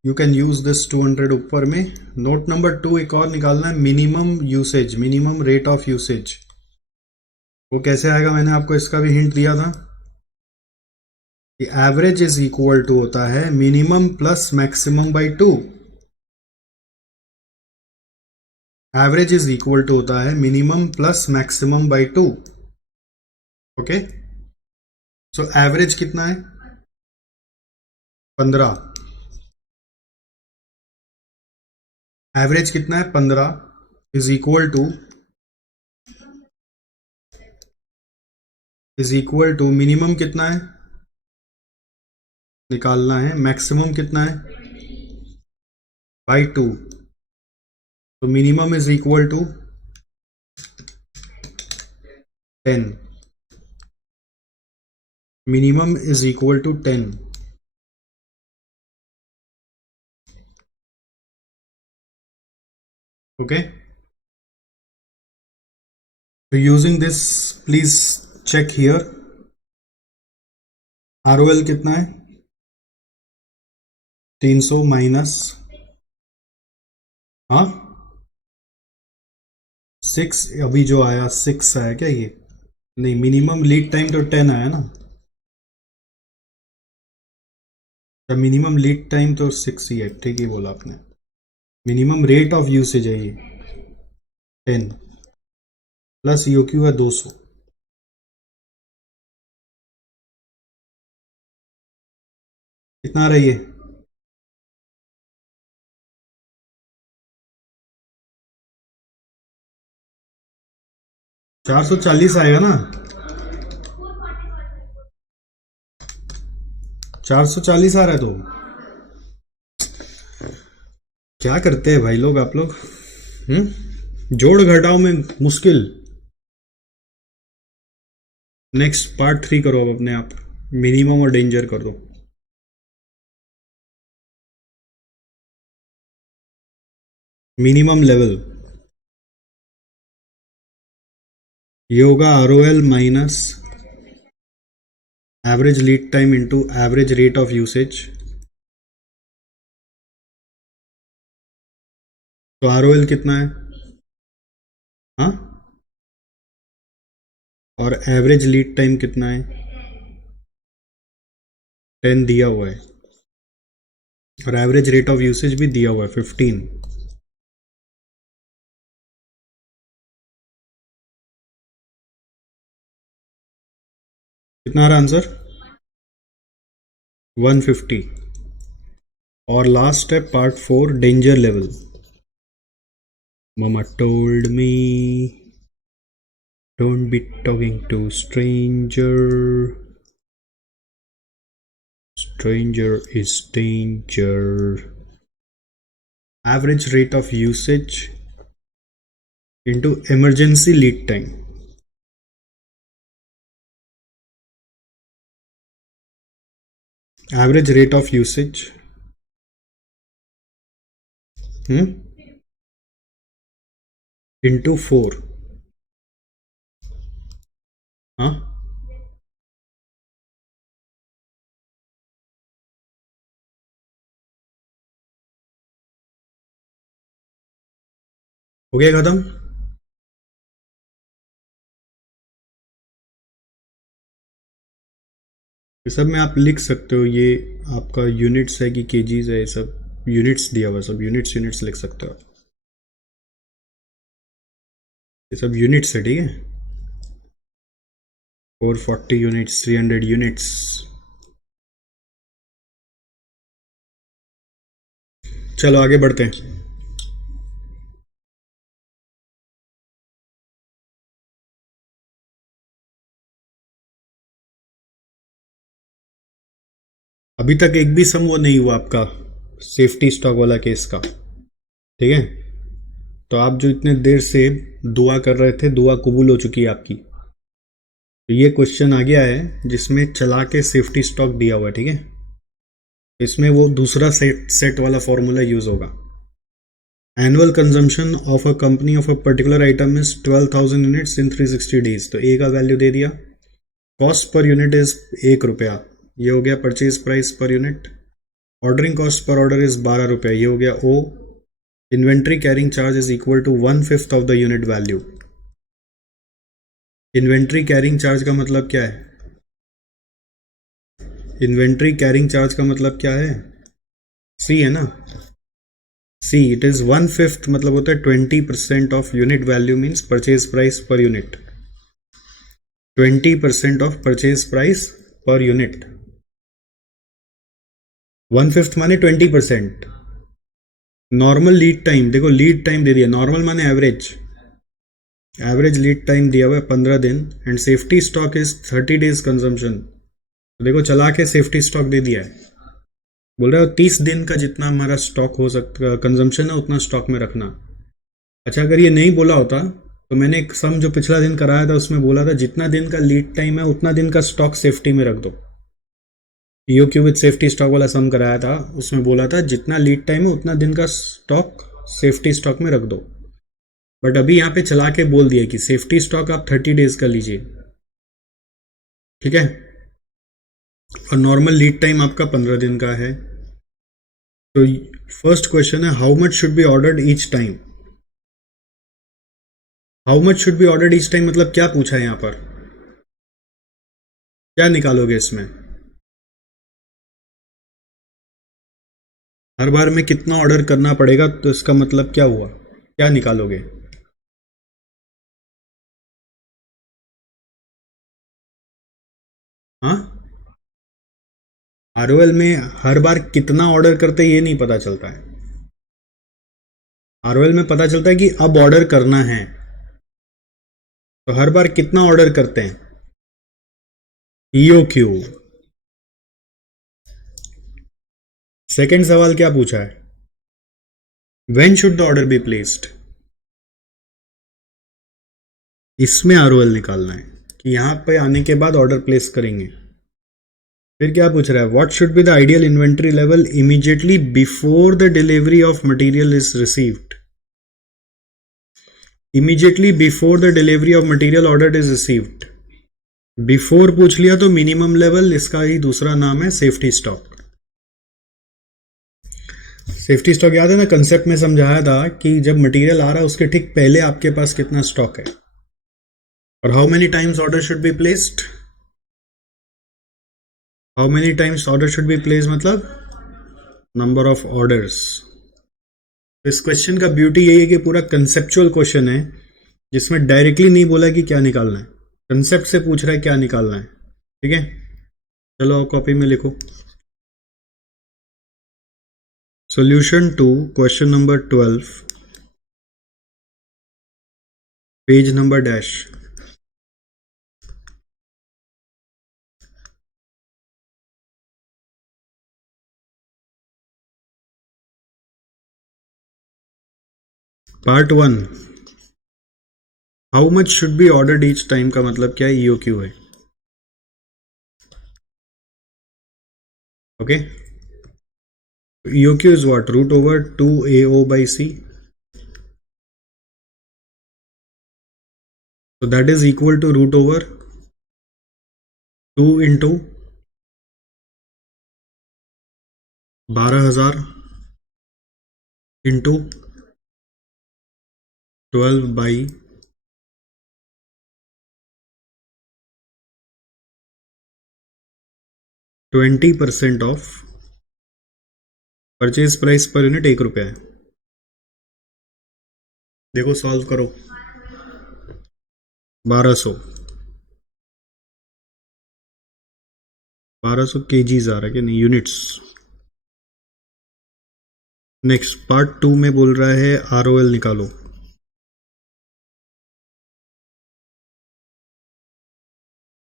you can use this 200 ऊपर में। नोट नंबर 2 एक और निकालना है, minimum usage, minimum rate of usage. वो कैसे आएगा, मैंने आपको इसका भी हिंट दिया था कि एवरेज इज इक्वल टू होता है minimum plus maximum by 2। Average is equal to होता है minimum plus maximum by 2। Okay, so average कितना है? 15। एवरेज कितना है? 15 इज इक्वल टू मिनिमम कितना है निकालना है, मैक्सिमम कितना है बाई 2। तो minimum is equal to 10। Minimum is equal to 10। Okay, so using this, please check here. ROL कितना है? 300 माइनस, हाँ 6, अभी जो आया 6 आया क्या ये? नहीं, मिनिमम लीड टाइम तो 10 आया ना, तो मिनिमम लीड टाइम तो 6 ही है, ठीक ही बोला आपने। मिनिमम रेट ऑफ यूसेज है ये 10 प्लस EOQ है 200। कितना आ रहा है ये? 440 आएगा ना, 440 आ रहा है। तो क्या करते हैं भाई लोग, आप लोग? जोड़ घटाओ में मुश्किल। नेक्स्ट पार्ट 3 करो अब अपने आप, मिनिमम और डेंजर कर दो। मिनिमम लेवल ये होगा ROL minus average lead time into average rate of usage. तो ROL कितना है? हाँ, और एवरेज लीड टाइम कितना है? 10 दिया हुआ है, और एवरेज रेट ऑफ यूसेज भी दिया हुआ है 15। कितना आ रहा आंसर? 150। और लास्ट है part 4, danger level. Mama told me don't be talking to stranger. Stranger is danger. Average rate of usage into emergency lead time. Average rate of usage into 4. हाँ, हो गया खत्म। ये सब में आप लिख सकते हो, ये आपका यूनिट्स है कि केजीज है, ये सब यूनिट्स दिया हुआ, सब यूनिट्स लिख सकते हो। ये सब यूनिट्स है, ठीक है। 440 यूनिट्स, 300 यूनिट्स। चलो आगे बढ़ते हैं। अभी तक एक भी सम वो नहीं हुआ आपका सेफ्टी स्टॉक वाला केस का, ठीक है। तो आप जो इतने देर से दुआ कर रहे थे, दुआ कबूल हो चुकी है आपकी। तो ये क्वेश्चन आ गया है जिसमें चला के सेफ्टी स्टॉक दिया हुआ है, ठीक है। इसमें वो दूसरा सेट वाला फॉर्मूला यूज होगा। Annual consumption of a company of a particular item is 12,000 units in 360 days. तो ए का वैल्यू दे दिया। कॉस्ट पर यूनिट इज 1 रुपया, ये हो गया purchase price per unit. Ordering cost per order is 12 रुपया, ये हो गया O. Inventory carrying charge is equal to 1/5 of the unit value. Inventory carrying charge का मतलब क्या है? इन्वेंट्री कैरिंग चार्ज का मतलब क्या है? सी है ना, सी। इट इज 1/5, मतलब होता है 20% of unit value means purchase price per unit. 20% of purchase price per unit. 1/5 माने 20%। नॉर्मल लीड टाइम, देखो लीड टाइम दे दिया, नॉर्मल माने एवरेज। एवरेज लीड टाइम दिया हुआ है 15 दिन, and safety stock is 30 days consumption. तो देखो चला के सेफ्टी स्टॉक दे दिया है, बोल रहा है 30 दिन का जितना हमारा स्टॉक हो सकता कंजम्पशन है उतना स्टॉक में रखना। अच्छा, अगर ये नहीं बोला होता तो मैंने एक सम जो पिछला दिन कराया था उसमें बोला था जितना दिन का लीड टाइम है उतना दिन का स्टॉक सेफ्टी में रख दो। EOQ विद सेफ्टी स्टॉक वाला सम कराया था, उसमें बोला था जितना लीड टाइम है उतना दिन का स्टॉक सेफ्टी स्टॉक में रख दो। बट अभी यहाँ पे चला के बोल दिया कि सेफ्टी स्टॉक आप 30 डेज का लीजिए, ठीक है, और नॉर्मल लीड टाइम आपका 15 दिन का है। तो फर्स्ट क्वेश्चन है how much should be ordered each time. How much should be ordered each time मतलब क्या पूछा है यहाँ पर, क्या निकालोगे इसमें, हर बार में कितना ऑर्डर करना पड़ेगा, तो इसका मतलब क्या हुआ, क्या निकालोगे। हाँ, आरओएल में हर बार कितना ऑर्डर करते हैं ये नहीं पता चलता है, आरओएल में पता चलता है कि अब ऑर्डर करना है, तो हर बार कितना ऑर्डर करते हैं, ईओक्यू। सेकंड सवाल क्या पूछा है, when should the order be placed. इसमें आरओएल निकालना है कि यहां पे आने के बाद ऑर्डर प्लेस करेंगे। फिर क्या पूछ रहा है, what should be the ideal inventory level immediately before the delivery of material is received. Immediately before the delivery of material order is received, before पूछ लिया तो मिनिमम लेवल, इसका ही दूसरा नाम है सेफ्टी स्टॉक। सेफ्टी स्टॉक याद है ना, कंसेप्ट में समझाया था कि जब मटेरियल आ रहा है उसके ठीक पहले आपके पास कितना स्टॉक है, और how many times order should be placed, how many times order should be place मतलब नंबर ऑफ ऑर्डर्स। इस क्वेश्चन का ब्यूटी यही है कि पूरा कंसेप्चुअल क्वेश्चन है, जिसमें डायरेक्टली नहीं बोला कि क्या निकालना है, कंसेप्ट से पूछ रहा है क्या निकालना है, ठीक है। चलो कॉपी में लिखो, solution to question number 12, page number dash. Part 1, how much should be ordered each time का मतलब क्या है, ईओक्यू है, okay. EOQ is what? Root over 2AO by C. So that is equal to root over 2 into 12,000 into 12 by 20% of purchase price per unit 1 रुपया है। देखो solve करो, 1200 KGs आ रहा है कि नहीं, यूनिट्स। नेक्स्ट पार्ट 2 में बोल रहा है आरओएल निकालो।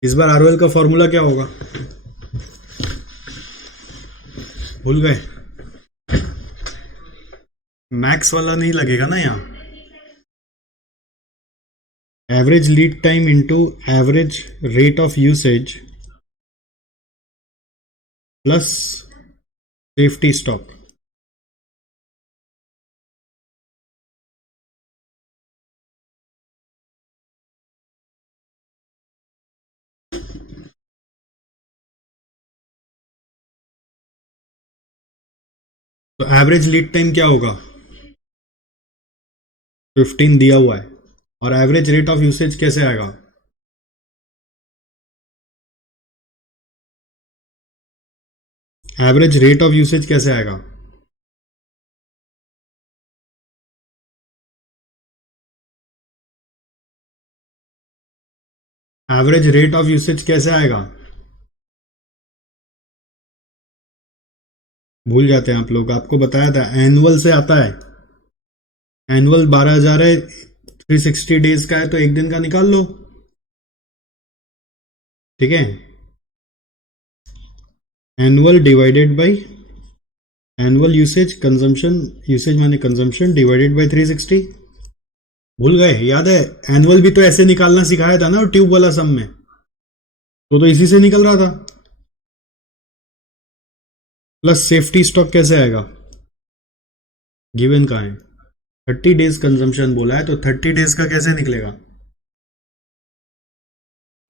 इस बार आरओएल का फॉर्मूला क्या होगा, भूल गए, मैक्स वाला नहीं लगेगा ना यहाँ, average lead time into average rate of usage plus safety stock. तो एवरेज लीड टाइम क्या होगा, 15 दिया हुआ है, और एवरेज रेट ऑफ यूसेज कैसे आएगा, एवरेज रेट ऑफ यूसेज कैसे आएगा, एवरेज रेट ऑफ यूसेज कैसे आएगा, भूल जाते हैं आप लोग, आपको बताया था एनुअल से आता है, एनुअल 12,000 है, 360 डेज का है तो एक दिन का निकाल लो, ठीक है, annual divided by annual usage, consumption usage माने कंजम्पशन डिवाइडेड बाय 360। भूल गए, याद है एनुअल भी तो ऐसे निकालना सिखाया था ना ट्यूब वाला सम में, तो इसी से निकल रहा था। प्लस सेफ्टी स्टॉक कैसे आएगा, गिवन कहाँ है, 30 डेज कंजम्पशन बोला है, तो 30 डेज का कैसे निकलेगा?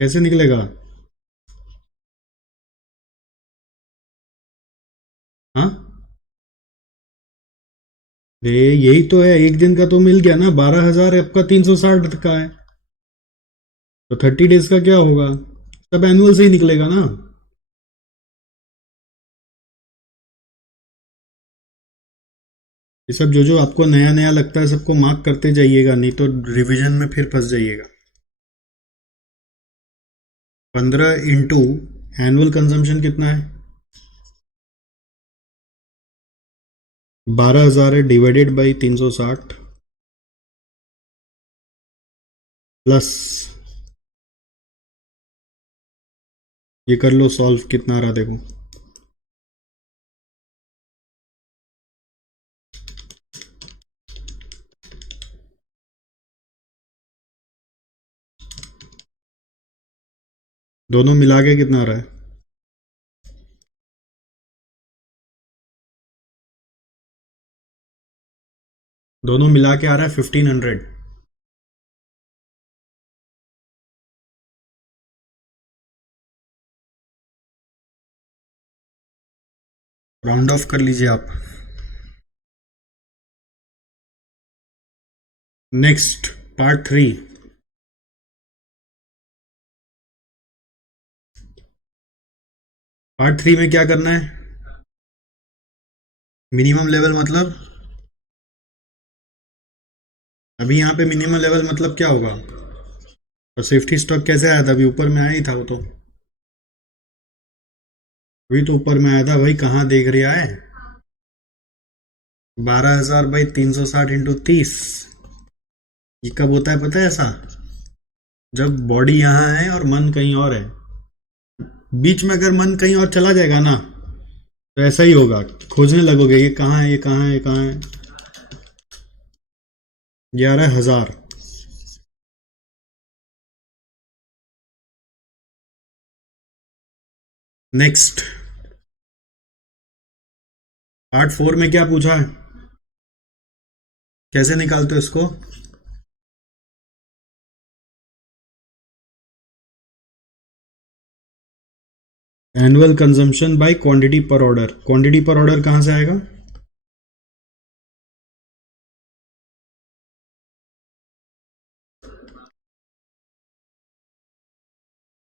कैसे निकलेगा? हाँ, अरे यही तो है, एक दिन का तो मिल गया ना, 12,000 आपका 360 का है, तो 30 डेज का क्या होगा? सब एनुअल से ही निकलेगा ना। ये सब जो जो आपको नया नया लगता है सबको मार्क करते जाइएगा, नहीं तो रिवीजन में फिर फंस जाइएगा। 15 इंटू एनुअल कंजम्पशन कितना है? 12,000 है, डिवाइडेड बाई 360, प्लस, ये कर लो सॉल्व, कितना आ रहा देखो। दोनों मिला के कितना आ रहा है? दोनों मिला के आ रहा है 1500। राउंड ऑफ कर लीजिए आप। Next, part 3। पार्ट 3 में क्या करना है? मिनिमम लेवल मतलब, अभी यहाँ पे मिनिमम लेवल मतलब क्या होगा? तो सेफ्टी स्टॉक कैसे आया था? अभी ऊपर में आया ही था वो तो, अभी तो ऊपर में आया था भाई, कहाँ देख रहा है? 12,000 बाई 360 × 30। ये कब होता है पता है ऐसा? जब बॉडी यहाँ है और मन कहीं और है। बीच में अगर मन कहीं और चला जाएगा ना, तो ऐसा ही होगा, खोजने लगोगे ये कहाँ है, ये कहाँ है, ये कहाँ है। 11,000। नेक्स्ट, पार्ट 4 में क्या पूछा है? कैसे निकालते हो इसको? एनुअल कंजम्पशन बाय क्वांटिटी पर ऑर्डर। क्वांटिटी पर ऑर्डर कहाँ से आएगा?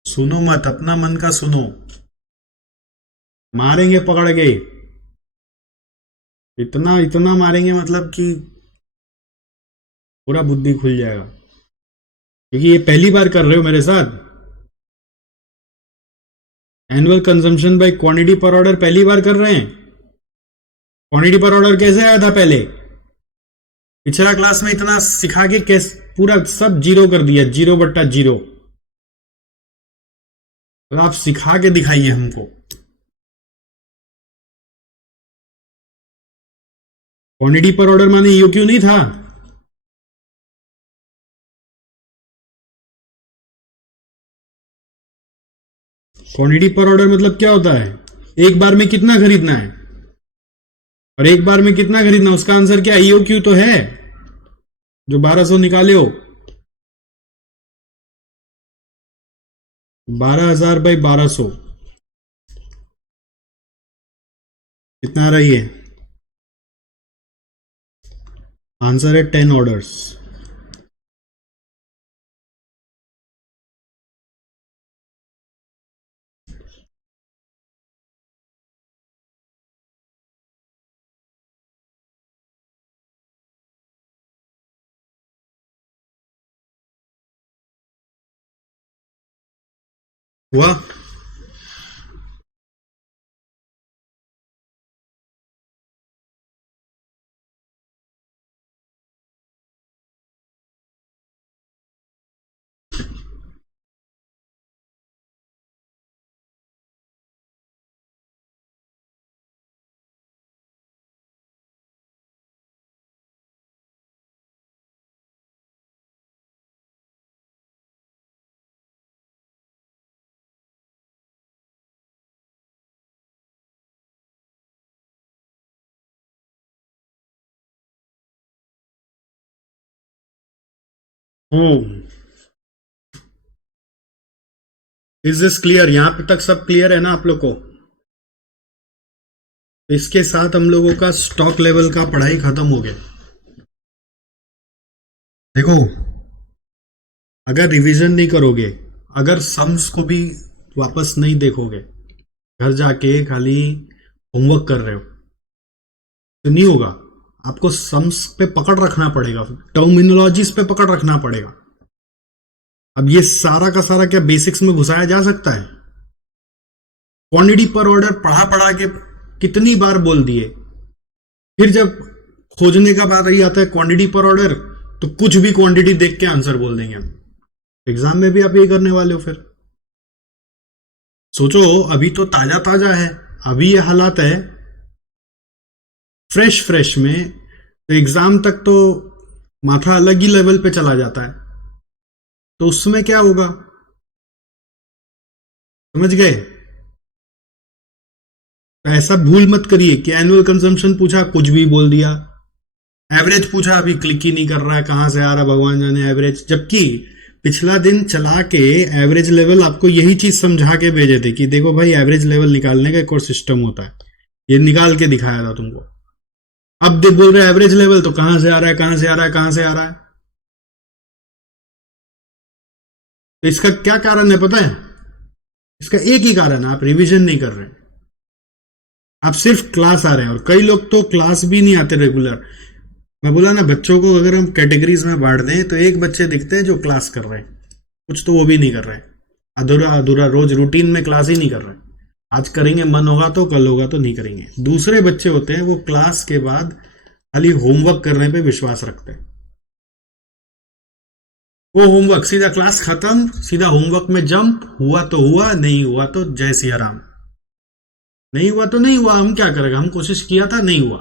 सुनो मत, अपना मन का सुनो, मारेंगे पकड़ के, इतना इतना मारेंगे मतलब कि पूरा बुद्धि खुल जाएगा, क्योंकि ये पहली बार कर रहे हो मेरे साथ। एनुअल कंजम्पशन बाय क्वांटिटी पर ऑर्डर पहली बार कर रहे हैं। क्वांटिटी पर ऑर्डर कैसे आया था पहले? पिछला क्लास में इतना सिखा के कैसे पूरा सब जीरो कर दिया, 0/0। तो आप सिखा के दिखाइए हमको। क्वांटिटी पर ऑर्डर माने यो क्यों नहीं था? क्वांटिटी पर ऑर्डर मतलब क्या होता है? एक बार में कितना खरीदना है, और एक बार में कितना खरीदना, उसका आंसर क्या, ईओ क्यू तो है, जो 1200 निकाले हो। 12,000 बाई 1200 कितना आ रही है? आंसर है 10 ऑर्डर्स। हुआ? हम्म। Is this clear? यहाँ पे तक सब क्लियर है ना आप लोग को? तो इसके साथ हम लोगों का स्टॉक लेवल का पढ़ाई खत्म हो गया। देखो, अगर रिवीजन नहीं करोगे, अगर सम्स को भी वापस नहीं देखोगे, घर जाके खाली होमवर्क कर रहे हो, तो नहीं होगा। आपको सम्स पे पकड़ रखना पड़ेगा, टर्मिनोलॉजीज पे पकड़ रखना पड़ेगा। अब ये सारा का सारा क्या बेसिक्स में घुसाया जा सकता है? क्वांटिटी पर ऑर्डर पढ़ा पढ़ा के कितनी बार बोल दिए, फिर जब खोजने का बात ही आता है क्वांटिटी पर ऑर्डर, तो कुछ भी क्वांटिटी देख के आंसर बोल देंगे हम। एग्जाम में भी आप यही करने वाले हो फिर। सोचो, अभी तो ताजा ताजा है, अभी ये हालात है, फ्रेश फ्रेश में, तो एग्जाम तक तो माथा अलग ही लेवल पे चला जाता है। तो उसमें क्या होगा, समझ गए? तो ऐसा भूल मत करिए कि एनुअल कंजम्पशन पूछा कुछ भी बोल दिया, एवरेज पूछा अभी क्लिक ही नहीं कर रहा है, कहां से आ रहा भगवान जाने एवरेज, जबकि पिछला दिन चला के एवरेज लेवल आपको यही चीज समझा के भेजे थे कि देखो भाई, एवरेज लेवल निकालने का एक और सिस्टम होता है, ये निकाल के दिखाया था तुमको। अब दे बोल रहे एवरेज लेवल, तो कहां से आ रहा है, कहां से आ रहा है, कहां से आ रहा है? तो इसका क्या कारण है पता है? इसका एक ही कारण है, आप रिवीजन नहीं कर रहे हैं। आप सिर्फ क्लास आ रहे हैं, और कई लोग तो क्लास भी नहीं आते रेगुलर। मैं बोला ना, बच्चों को अगर हम कैटेगरीज में बांट दें तो एक बच्चे दिखते हैं जो क्लास कर रहे हैं, कुछ तो वो भी नहीं कर रहे हैं, अधूरा अधूरा रोज रूटीन में क्लास ही नहीं कर रहे हैं। आज करेंगे, मन होगा तो, कल होगा तो नहीं करेंगे। दूसरे बच्चे होते हैं वो क्लास के बाद खाली होमवर्क करने पे विश्वास रखते हैं। वो होमवर्क सीधा क्लास खत्म, सीधा होमवर्क में जंप, हुआ तो हुआ, नहीं हुआ तो जय सिया राम। नहीं हुआ तो नहीं हुआ, हम क्या करेगा, हम कोशिश किया था, नहीं हुआ,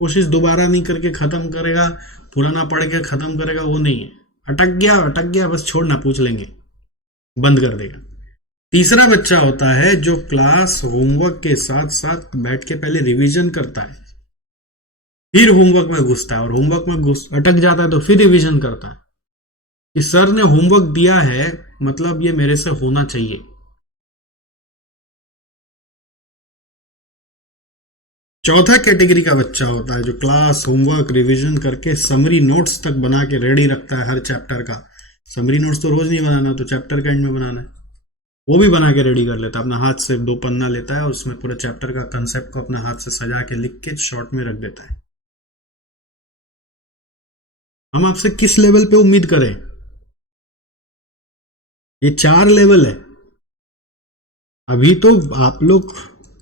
कोशिश दोबारा नहीं करके खत्म करेगा, पुराना पढ़ के खत्म करेगा, वो नहीं है। अटक गया, अटक गया, बस छोड़ना, पूछ लेंगे, बंद कर देगा। तीसरा बच्चा होता है जो क्लास होमवर्क के साथ साथ बैठ के पहले रिवीजन करता है, फिर होमवर्क में घुसता है, और होमवर्क में घुस अटक जाता है तो फिर रिवीजन करता है कि सर ने होमवर्क दिया है, मतलब ये मेरे से होना चाहिए। चौथा कैटेगरी का बच्चा होता है जो क्लास होमवर्क रिवीजन करके समरी नोट्स तक बना के रेडी रखता है हर चैप्टर का। समरी नोट्स तो रोज नहीं बनाना, तो चैप्टर का एंड में बनाना है, वो भी बना के रेडी कर लेता है, अपना हाथ से 2 पन्ना लेता है और उसमें पूरे चैप्टर का कंसेप्ट को अपना हाथ से सजा के लिख के शॉर्ट में रख देता है। हम आपसे किस लेवल पे उम्मीद करें? ये 4 लेवल है। अभी तो आप लोग,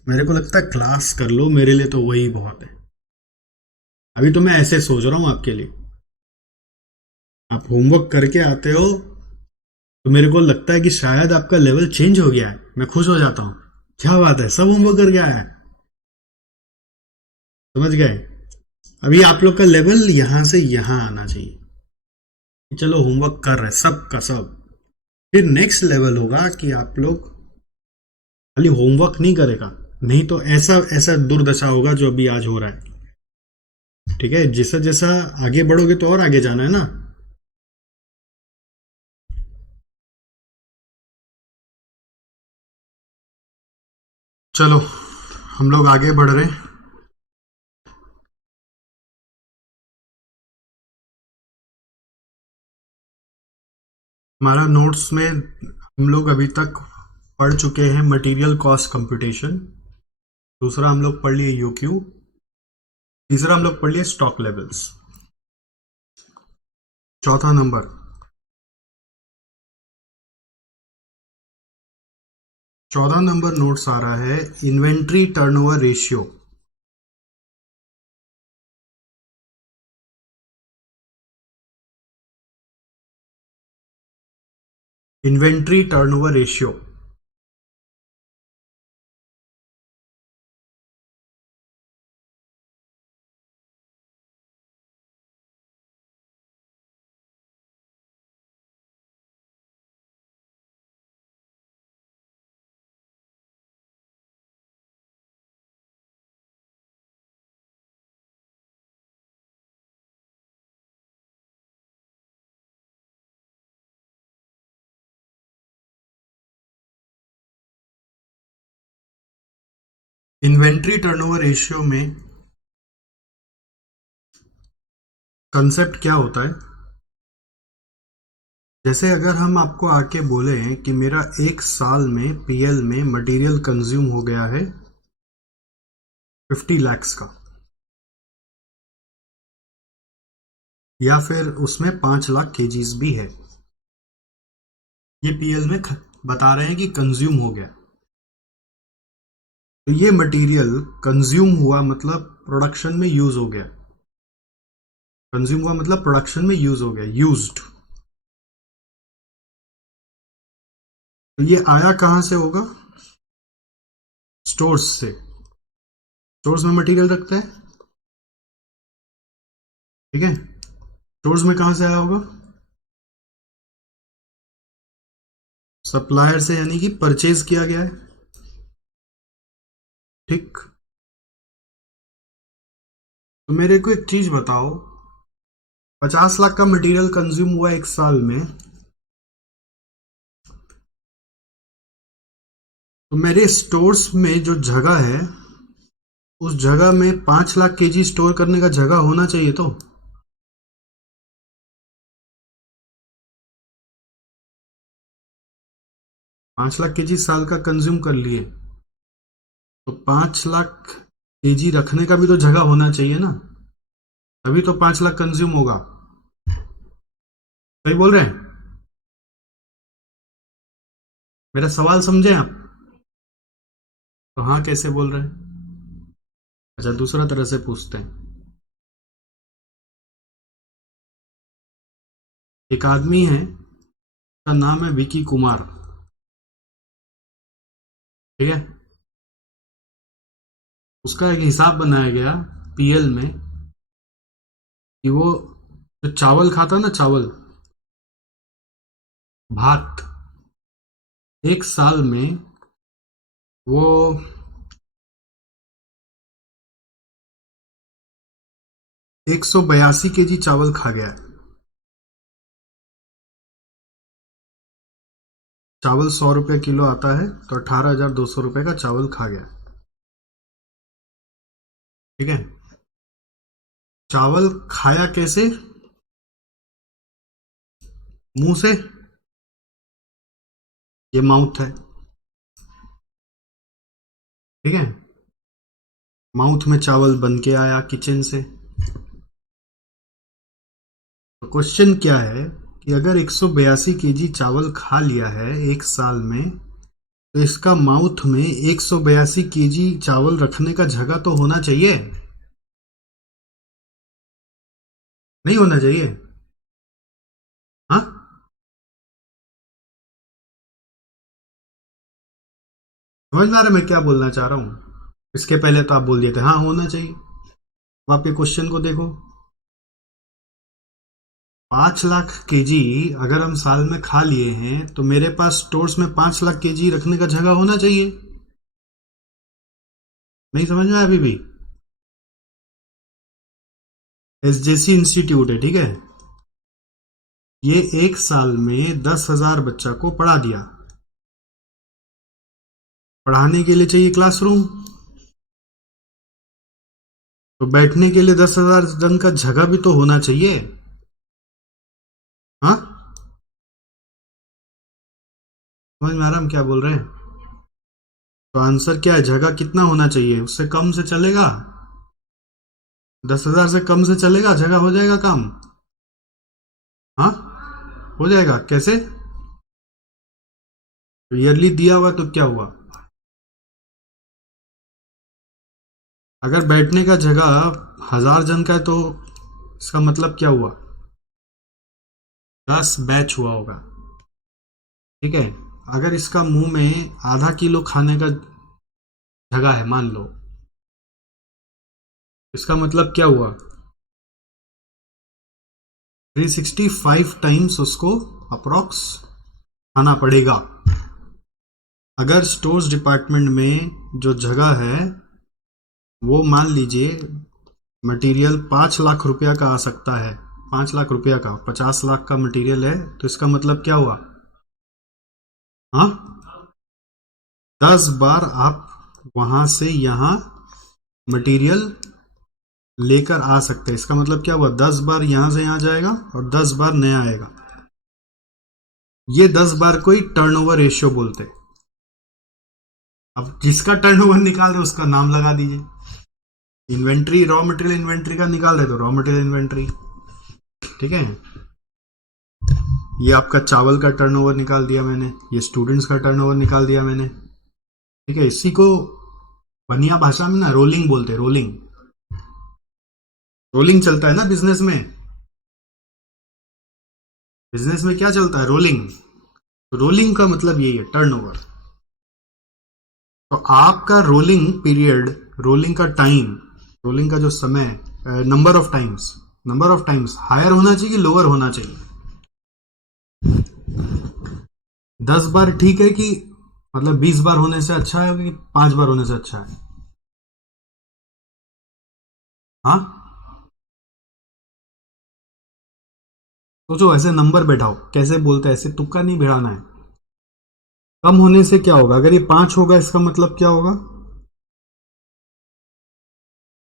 मेरे को लगता है क्लास कर लो, मेरे लिए तो वही बहुत है। अभी तो मैं ऐसे सोच रहा हूं आपके लिए, आप होमवर्क करके आते हो तो मेरे को लगता है कि शायद आपका लेवल चेंज हो गया है, मैं खुश हो जाता हूँ। क्या बात है, सब होमवर्क करके आया है, समझ गए? अभी आप लोग का लेवल यहां से यहां आना चाहिए कि चलो होमवर्क कर रहे सब का सब। फिर नेक्स्ट लेवल होगा कि आप लोग खाली होमवर्क नहीं करेगा, नहीं तो ऐसा ऐसा दुर्दशा होगा जो अभी आज हो रहा है। ठीक है, जैसा जैसा आगे बढ़ोगे तो और आगे जाना है ना। चलो, हम लोग आगे बढ़ रहे हैं। हमारा नोट्स में हम लोग अभी तक पढ़ चुके हैं मटेरियल कॉस्ट कंप्यूटेशन, दूसरा हम लोग पढ़ लिए यूक्यू, तीसरा हम लोग पढ़ लिए स्टॉक लेवल्स, चौथा नंबर, 14 नंबर नोट्स आ रहा है inventory turnover ratio. Inventory turnover ratio. Inventory turnover ratio में कंसेप्ट क्या होता है? जैसे अगर हम आपको आके बोले कि मेरा एक साल में पीएल में मटेरियल कंज्यूम हो गया है 50 lakhs का, या फिर उसमें 5 लाख केजीज भी है, ये पीएल में बता रहे हैं कि कंज्यूम हो गया। तो ये मटेरियल कंज्यूम हुआ मतलब प्रोडक्शन में यूज हो गया, कंज्यूम हुआ मतलब प्रोडक्शन में यूज हो गया, यूज्ड। तो ये आया कहां से होगा? स्टोर्स से। स्टोर्स में मटेरियल रखते हैं, ठीक है। स्टोर्स में कहां से आया होगा? सप्लायर से, यानी कि परचेज किया गया है, ठीक। तो मेरे को एक चीज बताओ, 50 लाख का मटेरियल कंज्यूम हुआ एक साल में, तो मेरे स्टोर्स में जो जगह है उस जगह में 5 लाख केजी स्टोर करने का जगह होना चाहिए। तो 5 लाख केजी साल का कंज्यूम कर लिए, तो 5 लाख केजी रखने का भी तो जगह होना चाहिए ना, तभी तो 5 लाख कंज्यूम होगा। सही बोल रहे हैं? मेरा सवाल समझे आप? तो हाँ कैसे बोल रहे हैं? अच्छा, दूसरा तरह से पूछते हैं। एक आदमी है, उसका नाम है विकी कुमार, ठीक है। उसका एक हिसाब बनाया गया पीएल में कि वो जो चावल खाता ना, चावल, भात, एक साल में वो 182 केजी चावल खा गया। चावल 100 रुपये किलो आता है, तो 18,200 रुपये का चावल खा गया, ठीक है। चावल खाया कैसे? मुंह से, ये माउथ है, ठीक है। माउथ में चावल बन के आया किचन से। तो क्वेश्चन क्या है कि अगर 182 केजी चावल खा लिया है एक साल में, तो इसका माउथ में 182 केजी चावल रखने का जगह तो होना चाहिए, नहीं होना चाहिए? हाँ, समझ में आ रहा है मैं क्या बोलना चाह रहा हूं? इसके पहले तो आप बोल दिए थे हाँ होना चाहिए। अब आप ये क्वेश्चन को देखो, 5 लाख केजी अगर हम साल में खा लिए हैं, तो मेरे पास स्टोर्स में 5 लाख केजी रखने का जगह होना चाहिए। नहीं समझ में आया अभी भी? एसजेसी इंस्टीट्यूट है, ठीक है। ये एक साल में 10,000 बच्चा को पढ़ा दिया। पढ़ाने के लिए चाहिए क्लासरूम, तो बैठने के लिए 10,000 जन का जगह भी तो होना चाहिए। हाँ, समझ में आ रहा हम क्या बोल रहे हैं? तो आंसर क्या है? जगह कितना होना चाहिए? उससे कम से चलेगा? 10,000 से कम से चलेगा? जगह हो जाएगा काम? हाँ, हो जाएगा। कैसे? तो ईयरली दिया हुआ तो क्या हुआ? अगर बैठने का जगह 1,000 जन का है, तो इसका मतलब क्या हुआ? 10 बैच हुआ होगा, ठीक है। अगर इसका मुंह में आधा किलो खाने का जगह है मान लो, इसका मतलब क्या हुआ? 365 टाइम्स उसको अप्रोक्स खाना पड़ेगा। अगर स्टोर्स डिपार्टमेंट में जो जगह है वो मान लीजिए मटेरियल 5 लाख रुपया का आ सकता है, 5 लाख रुपया का, 50 लाख का मटेरियल है, तो इसका मतलब क्या हुआ? हाँ, 10 बार आप वहां से यहां मटेरियल लेकर आ सकते हैं। इसका मतलब क्या हुआ, 10 बार यहां से यहां जाएगा और 10 बार नया आएगा। ये 10 बार कोई टर्नओवर रेशियो बोलते हैं। अब जिसका टर्नओवर निकाल रहे उसका नाम लगा दीजिए। इन्वेंट्री, रॉ मटेरियल इन्वेंट्री का निकाल रहे तो रॉ मटेरियल इन्वेंट्री। ठीक है, ये आपका चावल का टर्नओवर निकाल दिया मैंने, ये स्टूडेंट्स का टर्नओवर निकाल दिया मैंने। ठीक है, इसी को बनिया भाषा में ना रोलिंग बोलते हैं। रोलिंग, रोलिंग चलता है ना बिजनेस में। बिजनेस में क्या चलता है, रोलिंग। रोलिंग का मतलब यही है, टर्नओवर। तो आपका रोलिंग पीरियड, रोलिंग का टाइम, रोलिंग का जो समय, number of times, number of times higher होना चाहिए कि लोअर होना चाहिए। 10 बार ठीक है कि मतलब 20 बार होने से अच्छा है कि 5 बार होने से अच्छा है? हाँ, सोचो, ऐसे नंबर बैठाओ, कैसे बोलते हैं, ऐसे तुक्का नहीं भिड़ाना है। कम होने से क्या होगा, अगर ये 5 होगा इसका मतलब क्या होगा,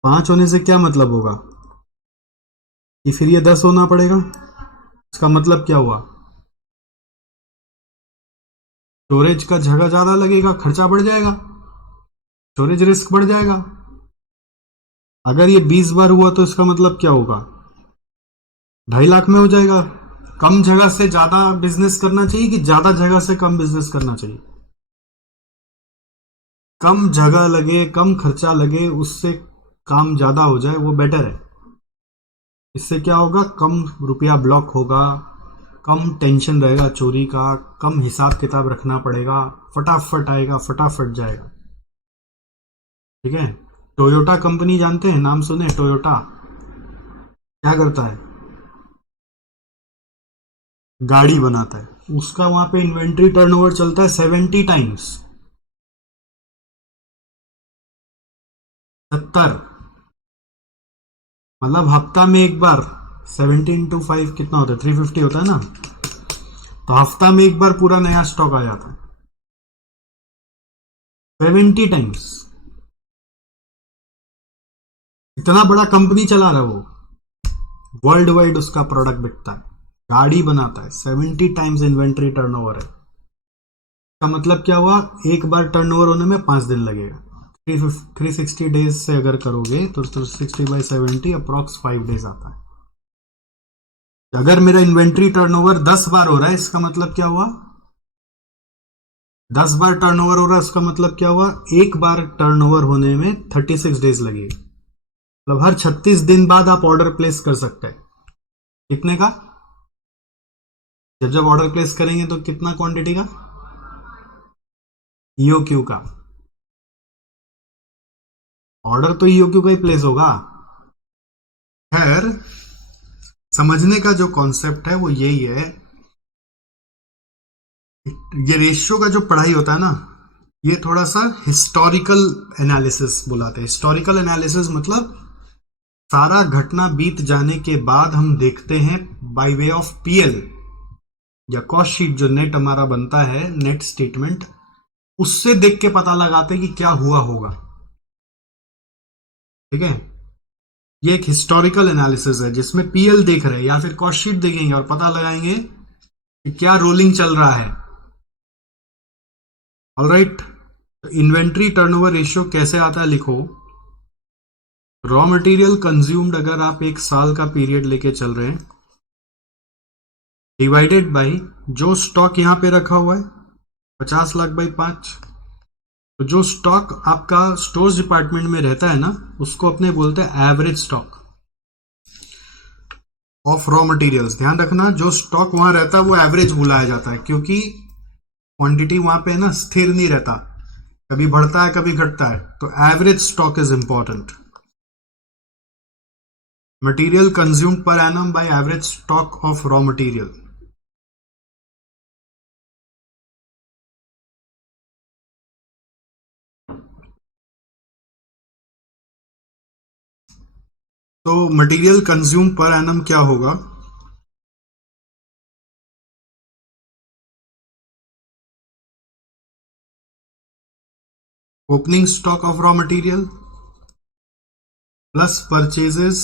5 होने से क्या मतलब होगा कि फिर ये 10 होना पड़ेगा। इसका मतलब क्या हुआ, स्टोरेज का जगह ज्यादा लगेगा, खर्चा बढ़ जाएगा, स्टोरेज रिस्क बढ़ जाएगा। अगर ये 20 बार हुआ तो इसका मतलब क्या होगा, 2.5 लाख में हो जाएगा। कम जगह से ज्यादा बिजनेस करना चाहिए कि ज्यादा जगह से कम बिजनेस करना चाहिए? कम जगह लगे, कम खर्चा लगे, उससे काम ज्यादा हो जाए वो बेटर है। इससे क्या होगा, कम रुपया ब्लॉक होगा, कम टेंशन रहेगा चोरी का, कम हिसाब किताब रखना पड़ेगा, फटाफट आएगा, फटाफट जाएगा। ठीक है, टोयोटा कंपनी जानते हैं, नाम सुने टोयोटा? क्या करता है, गाड़ी बनाता है। उसका वहां पे इन्वेंट्री टर्नओवर चलता है 70 टाइम्स। 70, मतलब हफ्ता में एक बार। 70 × 5 कितना होता है, 350 होता है ना। तो हफ्ता में एक बार पूरा नया स्टॉक आ जाता है, 70 टाइम्स। इतना बड़ा कंपनी चला रहा है वो, वर्ल्ड वाइड उसका प्रोडक्ट बिकता है, गाड़ी बनाता है, 70 टाइम्स इन्वेंट्री टर्नओवर है। का मतलब क्या हुआ, एक बार टर्नओवर होने में 5 दिन लगेगा। 360 डेज से अगर करोगे तो 360/70 अप्रॉक्स 5 डेज आता है। अगर मेरा इन्वेंट्री टर्नओवर 10 बार हो रहा है, इसका मतलब क्या हुआ, 10 बार टर्नओवर हो रहा है, इसका मतलब क्या हुआ, एक बार टर्नओवर होने में 36 डेज लगेगी। मतलब हर 36 दिन बाद आप ऑर्डर प्लेस कर सकते हैं। कितने का, जब जब ऑर्डर प्लेस करेंगे तो कितना क्वांटिटी का, ईओक्यू का। ऑर्डर तो ईओक्यू का ही प्लेस होगा। खैर, समझने का जो कॉन्सेप्ट है वो यही है। ये रेशियो का जो पढ़ाई होता है ना, ये थोड़ा सा हिस्टोरिकल एनालिसिस बुलाते हैं। हिस्टोरिकल एनालिसिस मतलब सारा घटना बीत जाने के बाद हम देखते हैं बाय वे ऑफ पीएल या कॉस्ट शीट, जो नेट हमारा बनता है, नेट स्टेटमेंट, उससे देख के पता लगाते हैं कि क्या हुआ होगा। ठीक है, ये एक हिस्टोरिकल एनालिसिस है जिसमें पीएल देख रहे हैं या फिर कॉस्ट शीट देखेंगे और पता लगाएंगे कि क्या रोलिंग चल रहा है। ऑलराइट, इन्वेंट्री टर्नओवर रेशियो कैसे आता है, लिखो, रॉ मटेरियल कंज्यूम्ड, अगर आप एक साल का पीरियड लेके चल रहे हैं, डिवाइडेड बाय जो स्टॉक यहां पे रखा हुआ है, 50 लाख/5। तो जो स्टॉक आपका स्टोर्स डिपार्टमेंट में रहता है ना, उसको अपने बोलते हैं average stock of raw materials. ध्यान रखना, जो स्टॉक वहां रहता है वो एवरेज बुलाया जाता है, क्योंकि क्वांटिटी वहां पे ना स्थिर नहीं रहता, कभी बढ़ता है कभी घटता है। तो average stock is important. Material consumed per annum by average stock of raw material. तो मटेरियल कंज्यूम पर एनम क्या होगा, opening stock of raw material plus purchases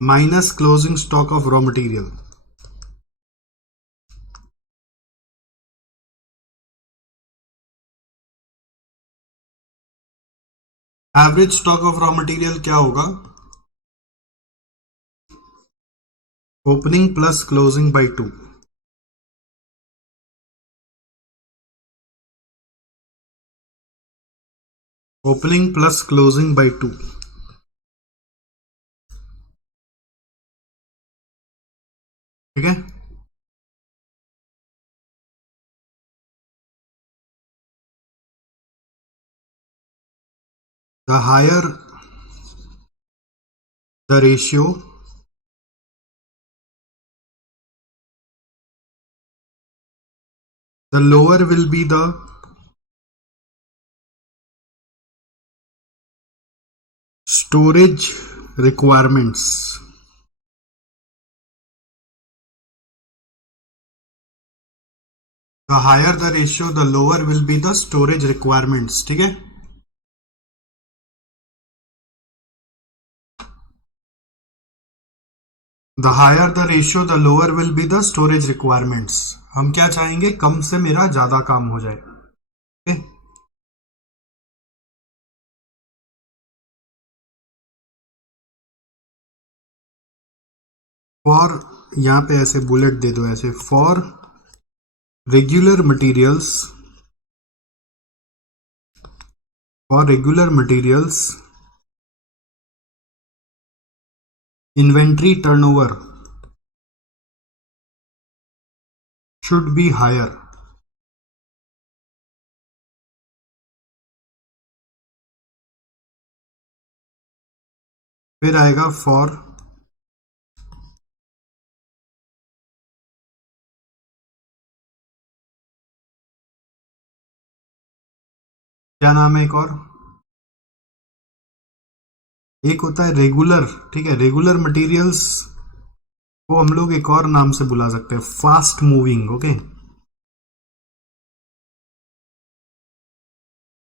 minus closing stock of raw material. Average stock of raw material क्या होगा? Opening plus closing by 2। Opening plus closing by 2। ठीक है, the higher the ratio the lower will be the storage requirements। The higher the ratio, the lower will be the storage requirements। ठीक है, the higher the ratio, the lower will be the storage requirements। हम क्या चाहेंगे? कम से मेरा ज्यादा काम हो जाए। okay? फॉर, यहां पे ऐसे बुलेट दे दो ऐसे, for regular materials inventory turnover should be higher। फिर आएगा फॉर क्या नाम है एक और, एक होता है रेगुलर। ठीक है, रेगुलर मटेरियल्स को हम लोग एक और नाम से बुला सकते हैं, fast moving. Okay,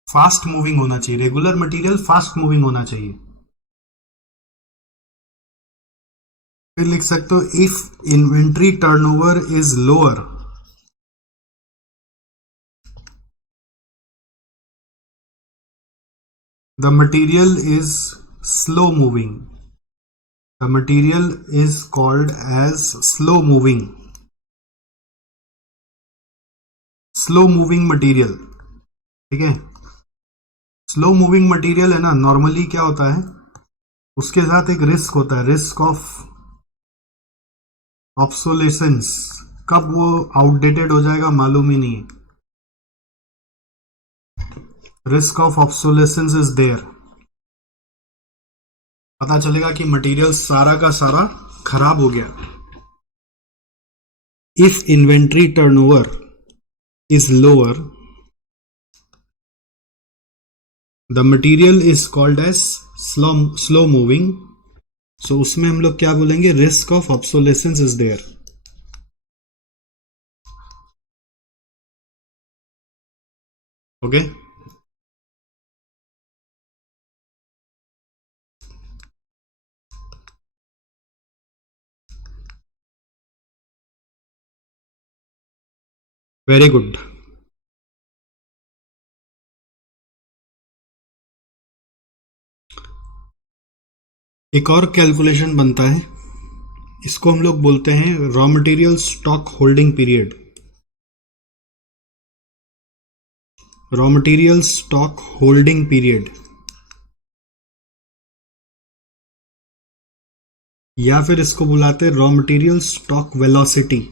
fast moving होना चाहिए, रेगुलर मटेरियल फास्ट मूविंग होना चाहिए। फिर लिख सकते हो if inventory turnover is lower, the material is slow moving। The material is called as slow moving material। ठीक है, स्लो मूविंग मटेरियल है ना, नॉर्मली क्या होता है, उसके साथ एक रिस्क होता है, रिस्क ऑफ ऑब्सोलेसेंस। कब वो आउटडेटेड हो जाएगा मालूम ही नहीं, risk of obsolescence is there. पता चलेगा कि मटेरियल सारा का सारा खराब हो गया। If inventory turnover is lower, the material is called as slow moving. So उसमें हम लोग क्या बोलेंगे, risk of obsolescence is there. Okay, very good. एक और कैलकुलेशन बनता है, इसको हम लोग बोलते हैं raw material stock holding period. Raw material stock holding period, या फिर इसको बुलाते हैं raw material stock velocity.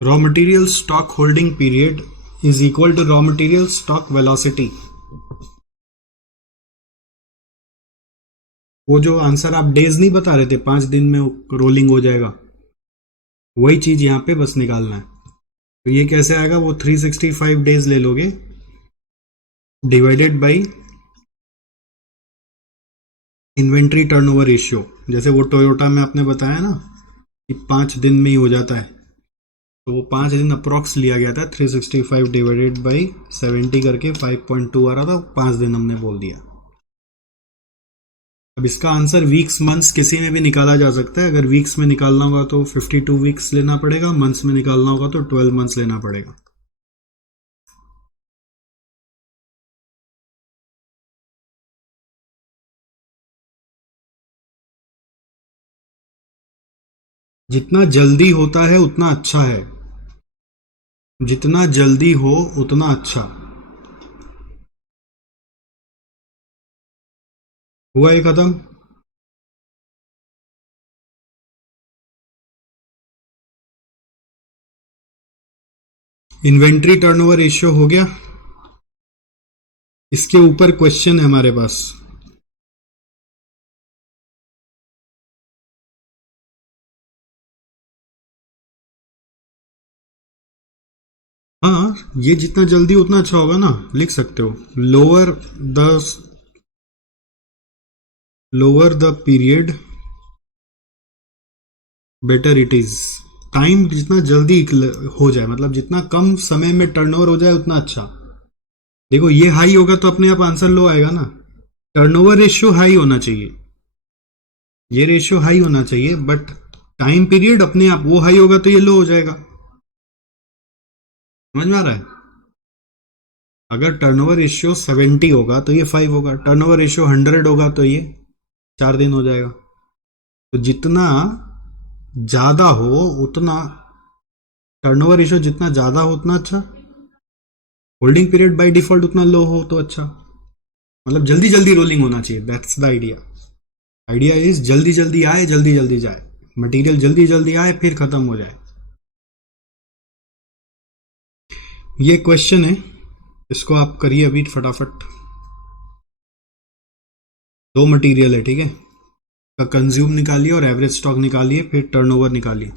Raw material stock holding period is equal to raw material stock velocity. वो जो आंसर आप डेज नहीं बता रहे थे, 5 दिन में रोलिंग हो जाएगा, वही चीज यहां पे बस निकालना है। तो ये कैसे आएगा, वो 365 डेज ले लोगे divided by inventory turnover ratio, जैसे वो टोयोटा में आपने बताया ना कि 5 दिन में ही हो जाता है, तो वो 5 दिन अप्रॉक्स लिया गया था, 365 डिवाइडेड बाई 70 करके 5.2 आ रहा था, 5 दिन हमने बोल दिया। अब इसका आंसर वीक्स मंथ्स किसी में भी निकाला जा सकता है। अगर वीक्स में निकालना होगा तो 52 वीक्स लेना पड़ेगा, मंथ्स में निकालना होगा तो 12 मंथ्स लेना पड़ेगा। जितना जल्दी होता है उतना अच्छा है। जितना जल्दी हो उतना अच्छा। हुआ ये खत्म। इन्वेंट्री टर्नओवर रेशियो हो गया। इसके ऊपर क्वेश्चन है हमारे पास। हाँ, ये जितना जल्दी उतना अच्छा होगा ना, लिख सकते हो। The lower the period better it is. Time जितना जल्दी हो जाए, मतलब जितना कम समय में टर्नओवर हो जाए उतना अच्छा। देखो ये हाई होगा तो अपने आप आंसर लो आएगा ना। टर्नओवर रेशियो हाई होना चाहिए, ये रेशियो हाई होना चाहिए, बट टाइम पीरियड अपने आप वो हाई होगा तो ये लो हो जाएगा। समझ में आ रहा है? अगर टर्नओवर रेशियो 70 होगा तो ये 5 होगा, टर्नओवर रेशियो 100 होगा तो ये 4 दिन हो जाएगा। तो जितना ज्यादा हो उतना, टर्नओवर रेशियो जितना ज्यादा हो उतना अच्छा। होल्डिंग पीरियड बाय डिफॉल्ट उतना लो हो तो अच्छा। मतलब जल्दी जल्दी रोलिंग होना चाहिए, that's the idea. Idea is जल्दी जल्दी आए, जल्दी जल्दी जाए, मटेरियल जल्दी जल्दी आए फिर खत्म हो जाए। ये क्वेश्चन है, इसको आप करिए अभी फटाफट। दो मटेरियल है, ठीक है, का कंज्यूम निकालिए और एवरेज स्टॉक निकालिए, फिर टर्नओवर निकालिए।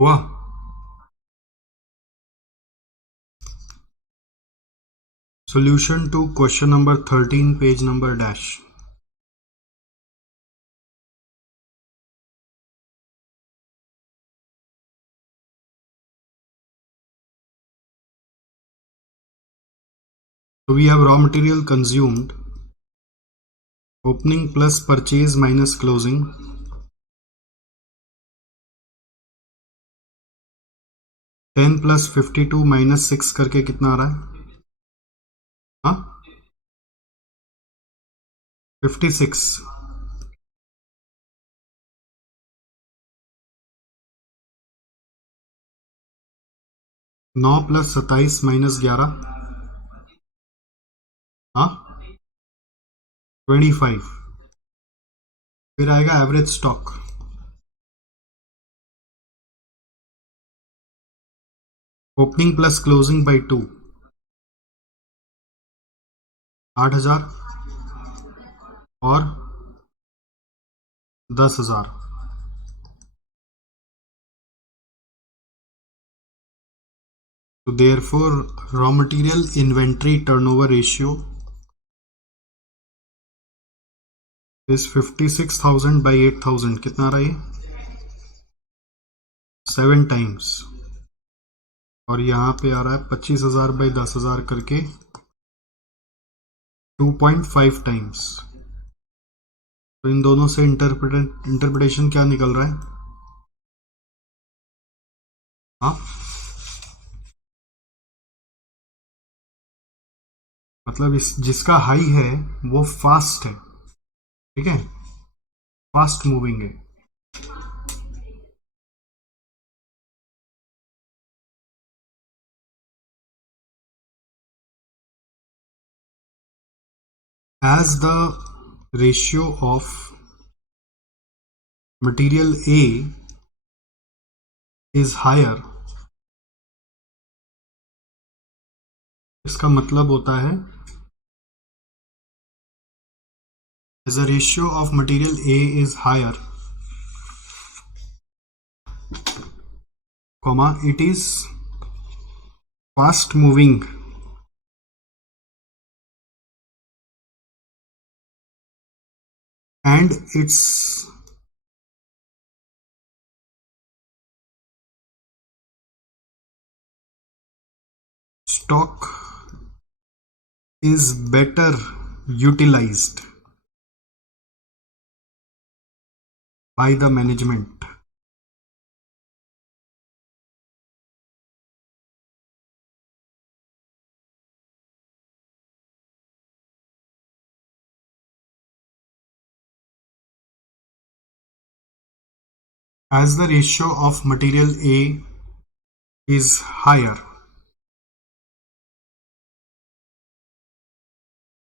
हुआ? Solution to question number 13, page number dash. So we have raw material consumed, opening plus purchase minus closing, 10 plus 52 minus 6 करके कितना आ रहा है? हाँ, 56. 9 प्लस 27 माइनस 11, हाँ 25. फिर आएगा average stock, opening plus closing by 2, 8,000 और 10,000. So therefore raw material inventory turnover ratio is 56,000 by 8,000. कितना आ रहा है? 7 times. और यहाँ पे आ रहा है 25,000 by 10,000 करके 2.5 times. तो इन दोनों से इंटरप्रिटेशन क्या निकल रहा है? हाँ, मतलब जिसका हाई है वो फास्ट है, ठीक है, फास्ट मूविंग है. As the ratio of material A is higher, इसका मतलब होता है as the ratio of material A is higher, comma, it is fast moving and its stock is better utilized by the management. As the ratio of material A is higher,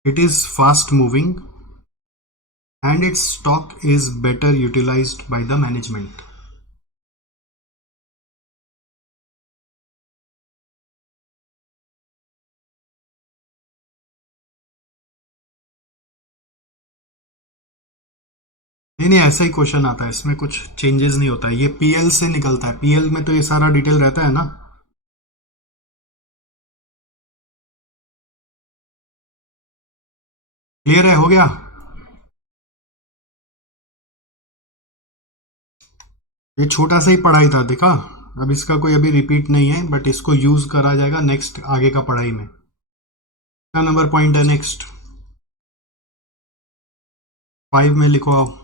it is fast moving and its stock is better utilized by the management. नहीं, ऐसा ही question आता है, इसमें कुछ changes नहीं होता है. ये पीएल से निकलता है, पीएल में तो ये सारा डिटेल रहता है ना. क्लियर है? हो गया? ये छोटा सा ही पढ़ाई था, देखा. अब इसका कोई अभी रिपीट नहीं है, बट इसको यूज करा जाएगा नेक्स्ट आगे का पढ़ाई में. क्या नंबर पॉइंट है नेक्स्ट? 5 में लिखो आप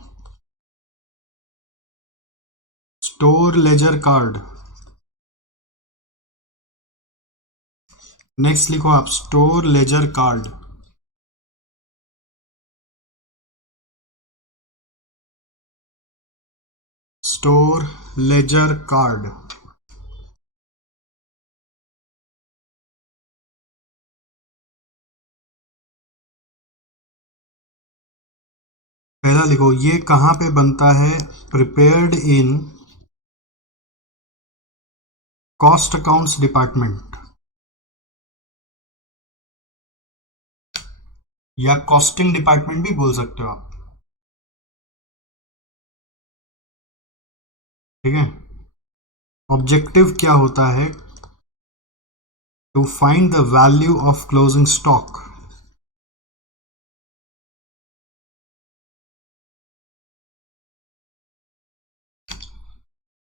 स्टोर लेजर कार्ड. नेक्स्ट लिखो आप store ledger card. Store ledger card. पहला लिखो, ये कहां पे बनता है? Prepared in cost accounts department या कॉस्टिंग डिपार्टमेंट भी बोल सकते हो आप, ठीक है. ऑब्जेक्टिव क्या होता है? To find the value of closing stock.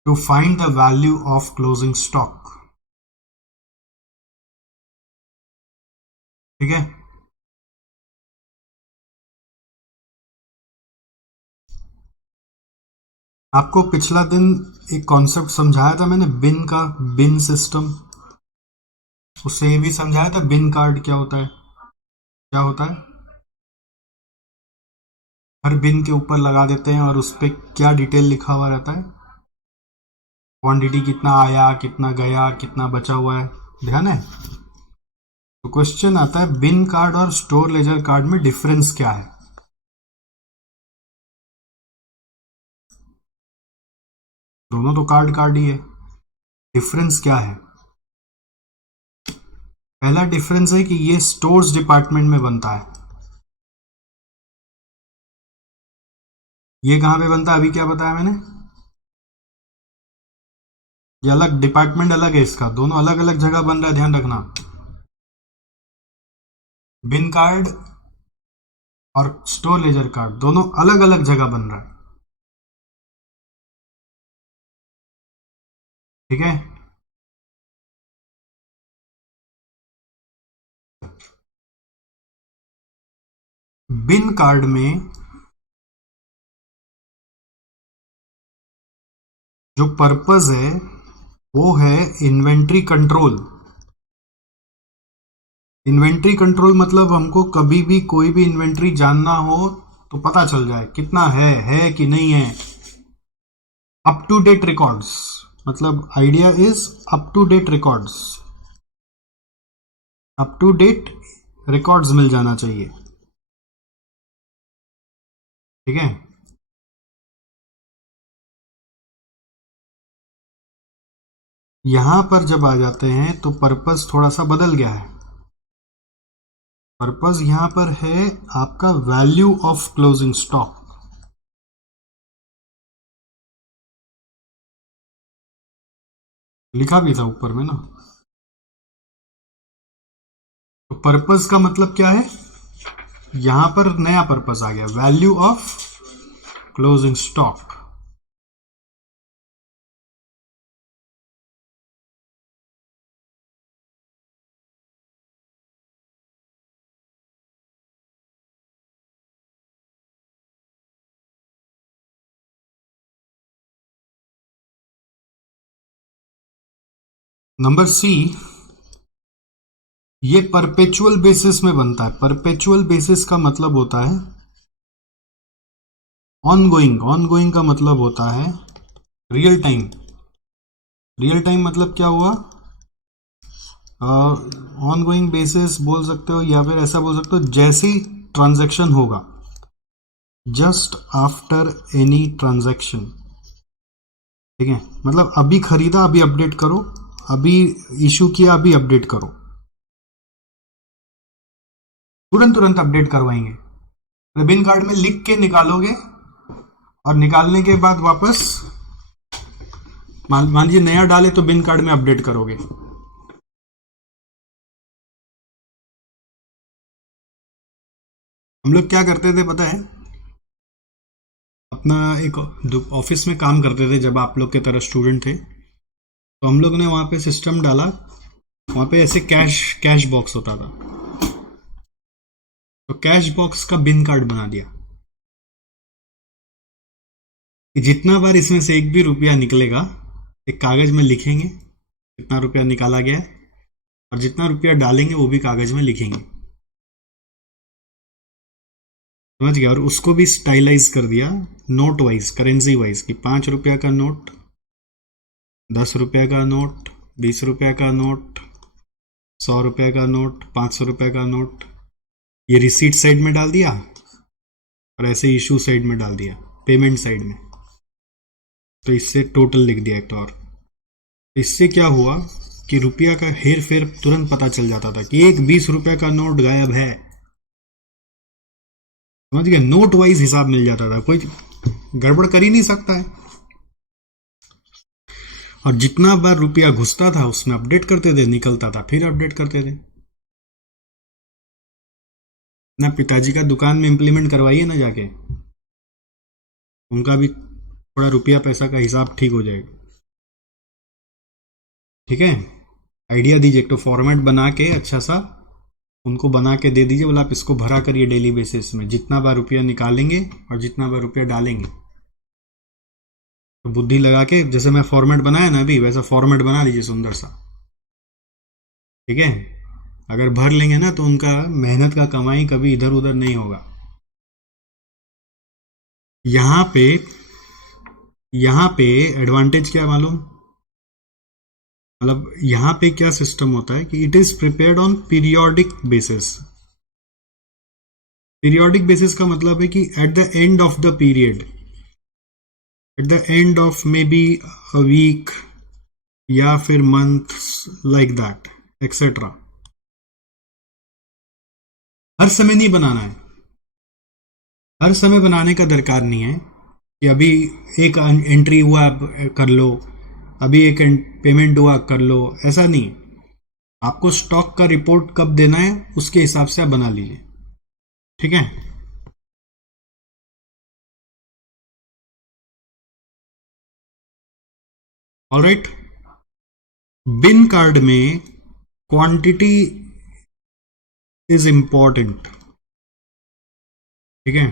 To find the value of closing stock. ठीक है। आपको पिछला दिन एक कॉन्सेप्ट समझाया था मैंने, बिन का, बिन सिस्टम। उससे ये भी समझाया था बिन कार्ड क्या होता है। क्या होता है? हर बिन के ऊपर लगा देते हैं और उस पर क्या डिटेल लिखा हुआ रहता है? क्वांटिटी, कितना आया, कितना गया, कितना बचा हुआ है, ध्यान है? तो क्वेश्चन आता है बिन कार्ड और स्टोर लेजर कार्ड में डिफरेंस क्या है? दोनों तो कार्ड कार्ड ही है, डिफरेंस क्या है? पहला डिफरेंस है कि ये स्टोर्स डिपार्टमेंट में बनता है। ये कहां पे बनता है? अभी क्या बताया मैंने? ये अलग डिपार्टमेंट अलग है इसका, दोनों अलग अलग जगह बन रहा है, ध्यान रखना। बिन कार्ड और स्टोर लेजर कार्ड दोनों अलग अलग जगह बन रहा है। ठीक है। बिन कार्ड में जो पर्पस है वो है इन्वेंट्री कंट्रोल। इन्वेंट्री कंट्रोल मतलब हमको कभी भी कोई भी इन्वेंट्री जानना हो तो पता चल जाए कितना है कि नहीं है। अप टू डेट रिकॉर्ड्स, मतलब idea is up to date records. Up to date records मिल जाना चाहिए। ठीक है। यहां पर जब आ जाते हैं तो पर्पस थोड़ा सा बदल गया है। पर्पस यहां पर है आपका वैल्यू ऑफ क्लोजिंग स्टॉक। लिखा भी था ऊपर में ना। तो पर्पस का मतलब क्या है? यहां पर नया पर्पस आ गया, value of closing stock. Number C, ये परपेचुअल बेसिस में बनता है। परपेचुअल बेसिस का मतलब होता है ऑनगोइंग। ऑनगोइंग का मतलब होता है रियल टाइम। रियल टाइम मतलब क्या हुआ? ऑनगोइंग बेसिस बोल सकते हो या फिर ऐसा बोल सकते हो जैसे ही ट्रांजैक्शन होगा, जस्ट आफ्टर एनी ट्रांजैक्शन। ठीक है, मतलब अभी खरीदा अभी अपडेट करो, अभी इशू किया अभी अपडेट करो, तुरंत तुरंत अपडेट करवाएंगे। बिन कार्ड में लिख के निकालोगे और निकालने के बाद वापस मान लीजिए नया डाले तो बिन कार्ड में अपडेट करोगे। हम लोग क्या करते थे पता है? अपना एक ऑफिस में काम करते थे जब आप लोग के तरह स्टूडेंट थे, तो हम लोग ने वहां पे सिस्टम डाला। वहां पे ऐसे कैश कैश बॉक्स होता था, तो कैश बॉक्स का बिन कार्ड बना दिया कि जितना बार इसमें से एक भी रुपया निकलेगा, एक कागज में लिखेंगे कितना रुपया निकाला गया है, और जितना रुपया डालेंगे वो भी कागज में लिखेंगे। समझ गया? और उसको भी स्टाइलाइज कर दिया नोट वाइज, करेंसी वाइज, कि 5 रुपया का नोट, 10 रुपया का नोट, 20 रुपया का नोट, 100 रुपया का नोट, 500 रुपया का नोट, ये रिसीट साइड में डाल दिया और ऐसे इशू साइड में डाल दिया, पेमेंट साइड में। तो इससे टोटल लिख दिया एक तो। और इससे क्या हुआ कि रुपया का हेर फेर तुरंत पता चल जाता था कि एक 20 रुपया का नोट गायब है। समझ गए? नोट वाइज हिसाब मिल जाता था, कोई गड़बड़ कर ही नहीं सकता है। और जितना बार रुपया घुसता था उसमें अपडेट करते थे, निकलता था फिर अपडेट करते थे। ना पिताजी का दुकान में इम्प्लीमेंट करवाइए ना जाके, उनका भी थोड़ा रुपया पैसा का हिसाब ठीक हो जाएगा। ठीक है, आइडिया दीजिए, एक तो फॉर्मेट बना के अच्छा सा उनको बना के दे दीजिए, बोला आप इसको भरा करिए डेली बेसिस में, जितना बार रुपया निकालेंगे और जितना बार रुपया डालेंगे। तो बुद्धि लगा के जैसे मैं फॉर्मेट बनाया ना अभी, वैसा फॉर्मेट बना लीजिए सुंदर सा। ठीक है, अगर भर लेंगे ना तो उनका मेहनत का कमाई कभी इधर उधर नहीं होगा। यहाँ पे यहाँ पे एडवांटेज क्या मालूम, मतलब यहाँ पे क्या सिस्टम होता है कि it is prepared on periodic basis. Periodic basis का मतलब है कि at the end of the period, at the end of maybe a week या फिर मंथ, लाइक दैट एक्सेट्रा। हर समय नहीं बनाना है, हर समय बनाने का दरकार नहीं है कि अभी एक एंट्री हुआ आप कर लो, अभी एक पेमेंट हुआ कर लो, ऐसा नहीं। आपको स्टॉक का रिपोर्ट कब देना है उसके हिसाब से आप बना लीजिए। ठीक है, ऑलराइट। बिन कार्ड में क्वांटिटी इज इंपॉर्टेंट, ठीक है,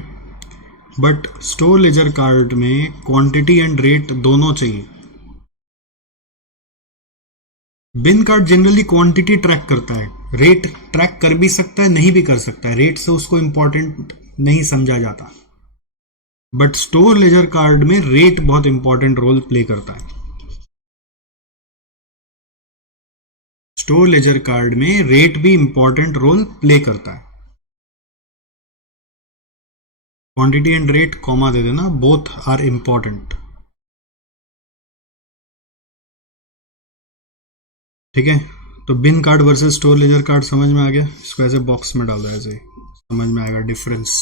बट स्टोर लेजर कार्ड में क्वांटिटी एंड रेट दोनों चाहिए। बिन कार्ड जनरली क्वांटिटी ट्रैक करता है, रेट ट्रैक कर भी सकता है नहीं भी कर सकता है, रेट से उसको इंपॉर्टेंट नहीं समझा जाता। बट स्टोर लेजर कार्ड में रेट बहुत इंपॉर्टेंट रोल प्ले करता है। स्टोर लेजर कार्ड में रेट भी इंपॉर्टेंट रोल प्ले करता है। क्वांटिटी एंड रेट कॉमा दे देना, बोथ आर इंपॉर्टेंट। ठीक है, तो bin card versus store ledger card समझ में आ गया। इसको ऐसे बॉक्स में डाल दो, ऐसे समझ में आएगा डिफरेंस।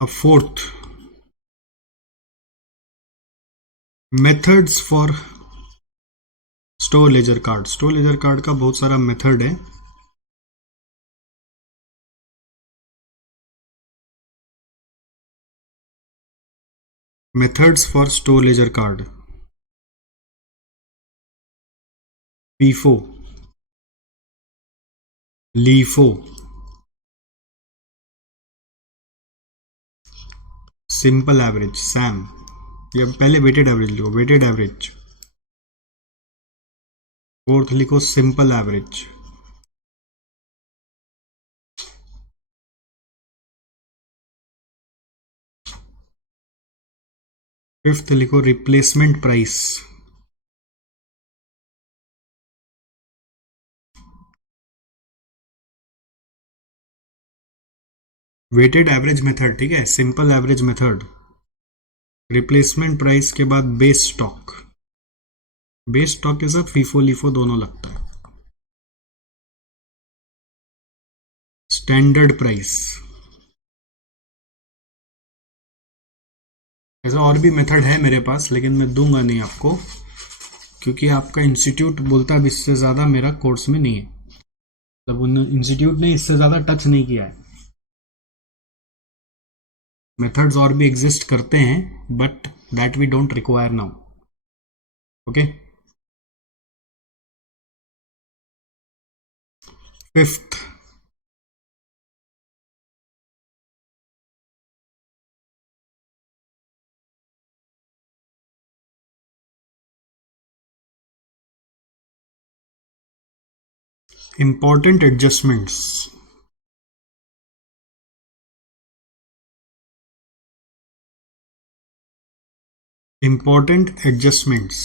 अब fourth, methods for store ledger card. Store ledger card का बहुत सारा मेथड है। Methods for store ledger card, FIFO, LIFO, simple average सैम, या पहले वेटेड एवरेज लिखो, वेटेड एवरेज। फोर्थ लिखो सिंपल एवरेज। फिफ्थ लिखो replacement price. Weighted average method, ठीक है, simple average method, replacement price के बाद बेस स्टॉक। बेस स्टॉक के साथ फीफो लीफो दोनों लगता है। Standard price. ऐसा और भी मेथड है मेरे पास, लेकिन मैं दूंगा नहीं आपको, क्योंकि आपका इंस्टीट्यूट बोलता है इससे ज़्यादा मेरा कोर्स में नहीं है, मतलब उन इंस्टीट्यूट ने इससे ज़्यादा टच नहीं किया है। मेथड्स और भी एग्जिस्ट करते हैं, but that we don't require now. Okay, fifth, important adjustments। important adjustments।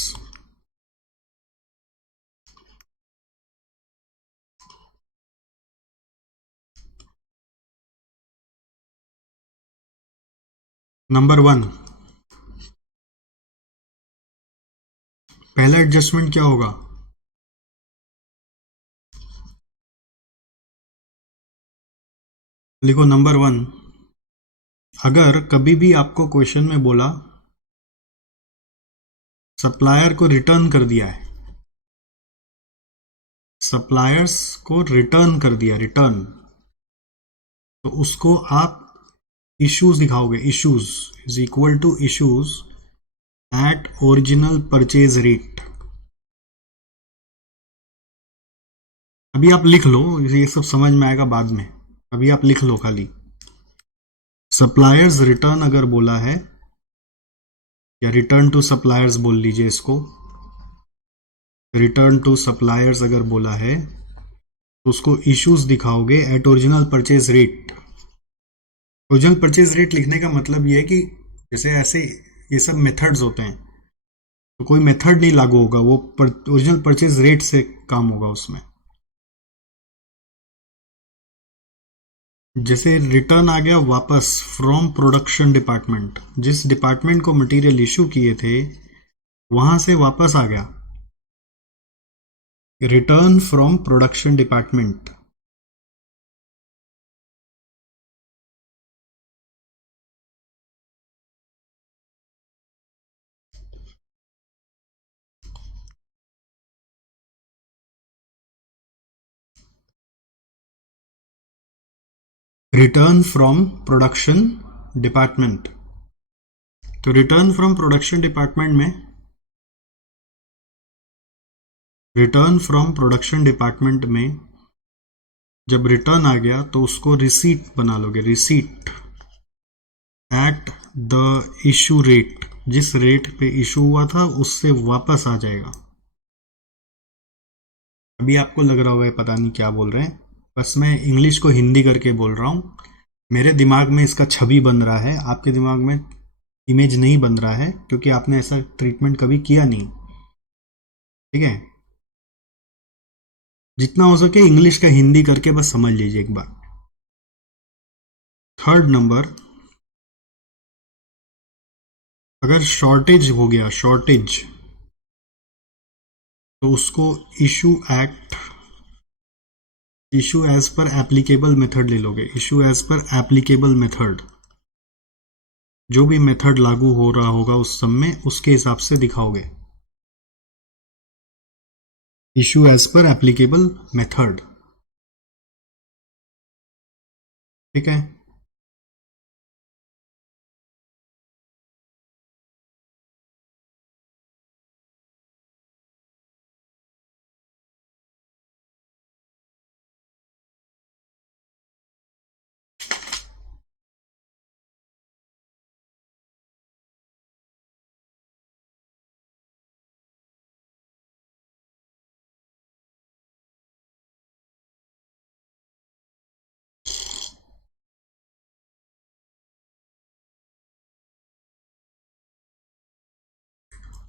नंबर 1, पहला एडजस्टमेंट क्या होगा, लिखो नंबर 1, अगर कभी भी आपको क्वेश्चन में बोला सप्लायर को रिटर्न कर दिया है, सप्लायर्स को रिटर्न कर दिया, रिटर्न, तो उसको आप इश्यूज दिखाओगे, issues is equal to issues at original purchase rate. अभी आप लिख लो, ये सब समझ में आएगा बाद में, अभी आप लिख लो खाली। सप्लायर्स रिटर्न अगर बोला है, या रिटर्न टू सप्लायर्स बोल लीजिए इसको, रिटर्न टू सप्लायर्स अगर बोला है तो उसको इश्यूज दिखाओगे at original purchase rate. Original purchase rate लिखने का मतलब ये है कि जैसे ऐसे ये सब मेथड्स होते हैं, तो कोई मेथड नहीं लागू होगा, वो ओरिजिनल परचेज रेट से काम होगा उसमें। जैसे रिटर्न आ गया वापस फ्रॉम प्रोडक्शन डिपार्टमेंट, जिस डिपार्टमेंट को मटेरियल इशू किए थे वहां से वापस आ गया, return from production department. Return from production department, तो रिटर्न फ्रॉम प्रोडक्शन डिपार्टमेंट में, रिटर्न फ्रॉम प्रोडक्शन डिपार्टमेंट में जब रिटर्न आ गया तो उसको रिसीट बना लोगे, receipt at the issue rate, जिस रेट पे इशू हुआ था उससे वापस आ जाएगा। अभी आपको लग रहा होगा पता नहीं क्या बोल रहे हैं, बस मैं इंग्लिश को हिंदी करके बोल रहा हूँ, मेरे दिमाग में इसका छवि बन रहा है, आपके दिमाग में इमेज नहीं बन रहा है क्योंकि आपने ऐसा ट्रीटमेंट कभी किया नहीं, ठीक है। जितना हो सके इंग्लिश का हिंदी करके बस समझ लीजिए एक बार। थर्ड नंबर, अगर शॉर्टेज हो गया, शॉर्टेज, तो उसको issue act, issue as per applicable method ले लोगे, issue as per applicable method, जो भी मेथड लागू हो रहा होगा उस समय उसके हिसाब से दिखाओगे, issue as per applicable method, ठीक है।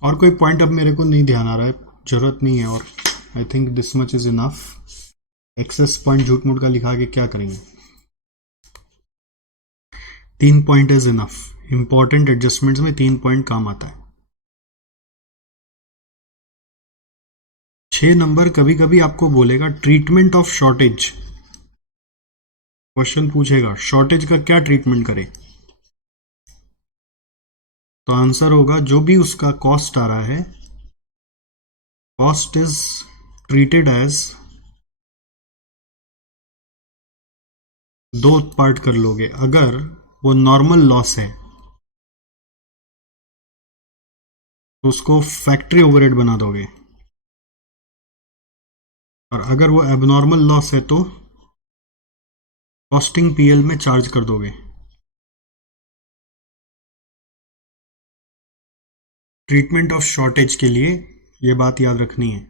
और कोई पॉइंट अब मेरे को नहीं ध्यान आ रहा है, जरूरत नहीं है, और I think this much is enough. Excess point झूठ मूठ का लिखा के क्या करेंगे, 3 point is enough. Important adjustments में 3 पॉइंट काम आता है। 6 नंबर, कभी कभी आपको बोलेगा ट्रीटमेंट ऑफ शॉर्टेज, क्वेश्चन पूछेगा शॉर्टेज का क्या ट्रीटमेंट करें, तो आंसर होगा जो भी उसका कॉस्ट आ रहा है, cost is treated as, 2 part कर लोगे, अगर वो नॉर्मल लॉस है तो उसको फैक्ट्री ओवरहेड बना दोगे, और अगर वो एबनॉर्मल लॉस है तो कॉस्टिंग पीएल में चार्ज कर दोगे। ट्रीटमेंट ऑफ शॉर्टेज के लिए ये बात याद रखनी है।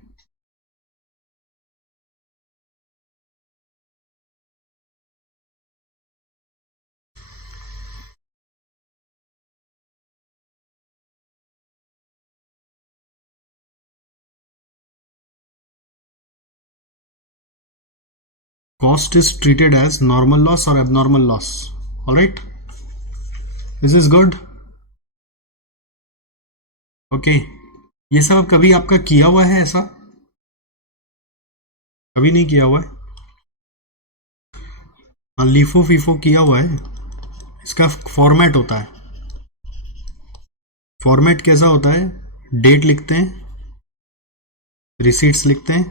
Cost is treated as normal loss or abnormal loss. All right, is this good? Okay, ये सब कभी आपका किया हुआ है ऐसा? कभी नहीं किया हुआ है? लीफो फीफो किया हुआ है, इसका फॉर्मेट होता है। फॉर्मेट कैसा होता है? डेट लिखते हैं, रिसीट्स लिखते हैं,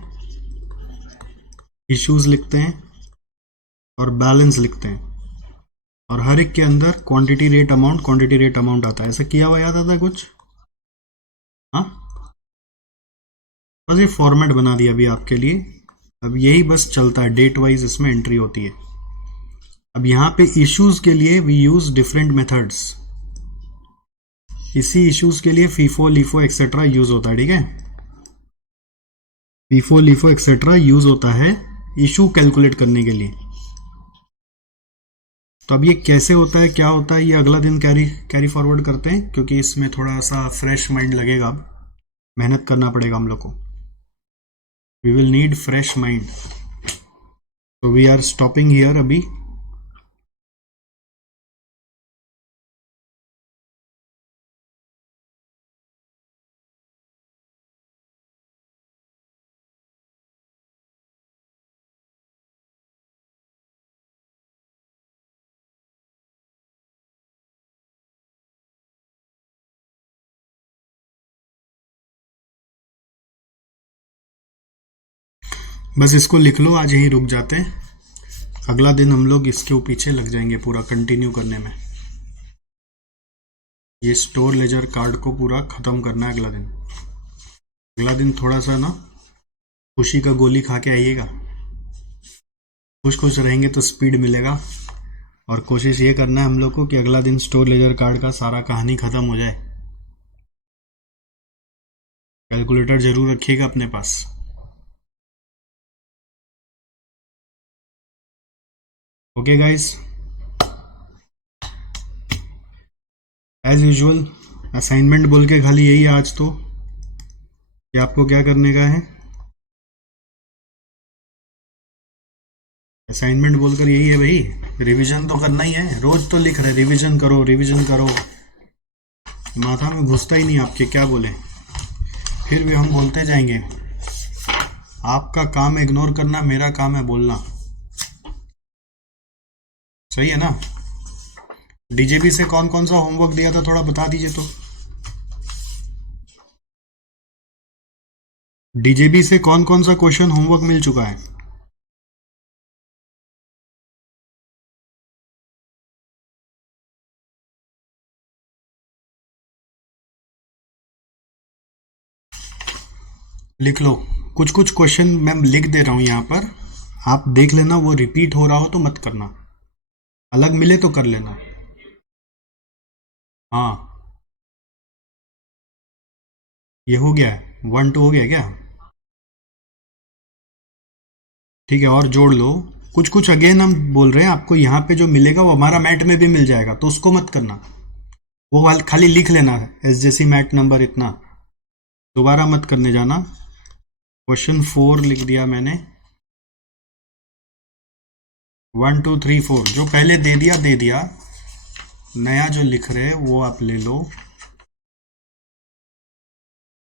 इश्यूज लिखते हैं और बैलेंस लिखते हैं, और हर एक के अंदर क्वांटिटी रेट अमाउंट आता है। ऐसा किया हुआ याद आता है कुछ? हाँ, बस ये फॉर्मेट बना दिया अभी आपके लिए। अब यही बस चलता है, डेट वाइज इसमें एंट्री होती है। अब यहाँ पे इश्यूज के लिए वी यूज डिफरेंट मेथड्स। इसी इश्यूज के लिए फीफो लीफो एक्सेट्रा यूज होता है, ठीक है? फीफो लीफो एक्सेट्रा यूज होता है इशू कैलकुलेट करने के लिए। तो अब ये कैसे होता है, क्या होता है, ये अगला दिन कैरी फॉरवर्ड करते हैं, क्योंकि इसमें थोड़ा सा फ्रेश माइंड लगेगा। अब मेहनत करना पड़ेगा हम लोग को। We will need fresh mind, तो वी आर स्टॉपिंग हियर अभी। बस इसको लिख लो, आज यहीं रुक जाते हैं। अगला दिन हम लोग इसके पीछे लग जाएंगे पूरा कंटिन्यू करने में। ये स्टोर लेजर कार्ड को पूरा ख़त्म करना है अगला दिन। अगला दिन थोड़ा सा ना खुशी का गोली खा के आइएगा। खुश खुश रहेंगे तो स्पीड मिलेगा। और कोशिश ये करना है हम लोग को कि अगला दिन स्टोर लेजर कार्ड का सारा कहानी ख़त्म हो जाए। कैलकुलेटर जरूर रखिएगा अपने पास। Okay guys, as usual assignment बोल के खाली यही है आज तो कि आपको क्या करने का है। असाइनमेंट बोलकर यही है भाई, रिवीजन तो करना ही है। रोज तो लिख रहे रिवीजन करो रिवीजन करो, माथा में घुसता ही नहीं आपके, क्या बोले। फिर भी हम बोलते जाएंगे। आपका काम है इग्नोर करना, मेरा काम है बोलना। सही है ना? डीजेबी से कौन कौन सा होमवर्क दिया था थोड़ा बता दीजिए तो। डीजेबी से कौन कौन सा क्वेश्चन होमवर्क मिल चुका है? लिख लो। कुछ कुछ क्वेश्चन मैं लिख दे रहा हूं यहां पर, आप देख लेना। वो रिपीट हो रहा हो तो मत करना, अलग मिले तो कर लेना। हाँ, ये हो गया है, 1 2 हो गया क्या? ठीक है, और जोड़ लो। कुछ कुछ अगेन हम बोल रहे हैं आपको, यहाँ पे जो मिलेगा वो हमारा मैट में भी मिल जाएगा, तो उसको मत करना। वो खाली लिख लेना है, एस जैसी मैट नंबर इतना, दोबारा मत करने जाना। क्वेश्चन 4 लिख दिया मैंने। 1 2 3 4 जो पहले दे दिया दे दिया। नया जो लिख रहे वो आप ले लो।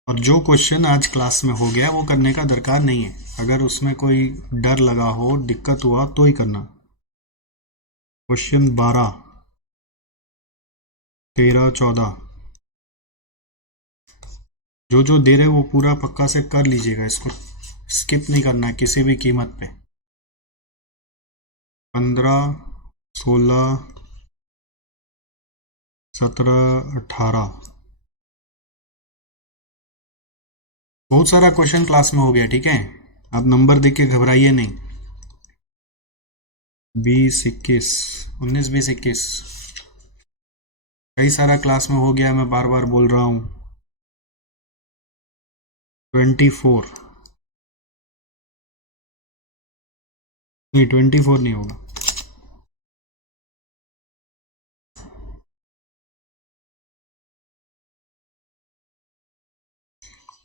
और जो क्वेश्चन आज क्लास में हो गया वो करने का दरकार नहीं है। अगर उसमें कोई डर लगा हो, दिक्कत हुआ तो ही करना। क्वेश्चन 12 13 14 जो जो दे रहे वो पूरा पक्का से कर लीजिएगा, इसको स्किप नहीं करना है किसी भी कीमत पे। 15 16 17 18 बहुत सारा क्वेश्चन क्लास में हो गया, ठीक है? आप नंबर देख के घबराइए नहीं। 20 21 19 20 21 कई सारा क्लास में हो गया, मैं बार बार बोल रहा हूँ। 24 नहीं, 24 नहीं होगा।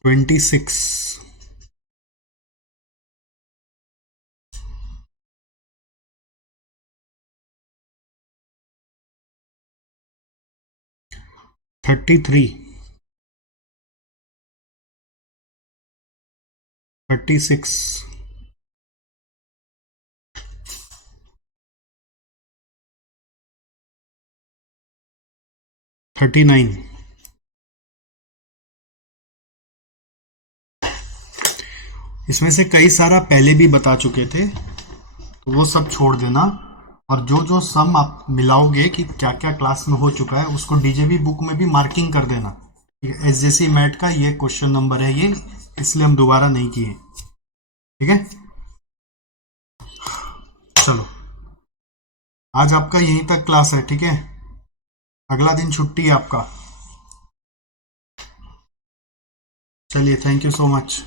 26 33 36 39। इसमें से कई सारा पहले भी बता चुके थे, तो वो सब छोड़ देना, और जो जो सम आप मिलाओगे कि क्या क्या क्लास में हो चुका है उसको डीजेवी बुक में भी मार्किंग कर देना। एसजेसी मैट का ये क्वेश्चन नंबर है, ये इसलिए हम दोबारा नहीं किए। ठीक है, चलो आज आपका यहीं तक क्लास है। ठीक है, अगला दिन छुट्टी है आपका। चलिए, थैंक यू सो मच।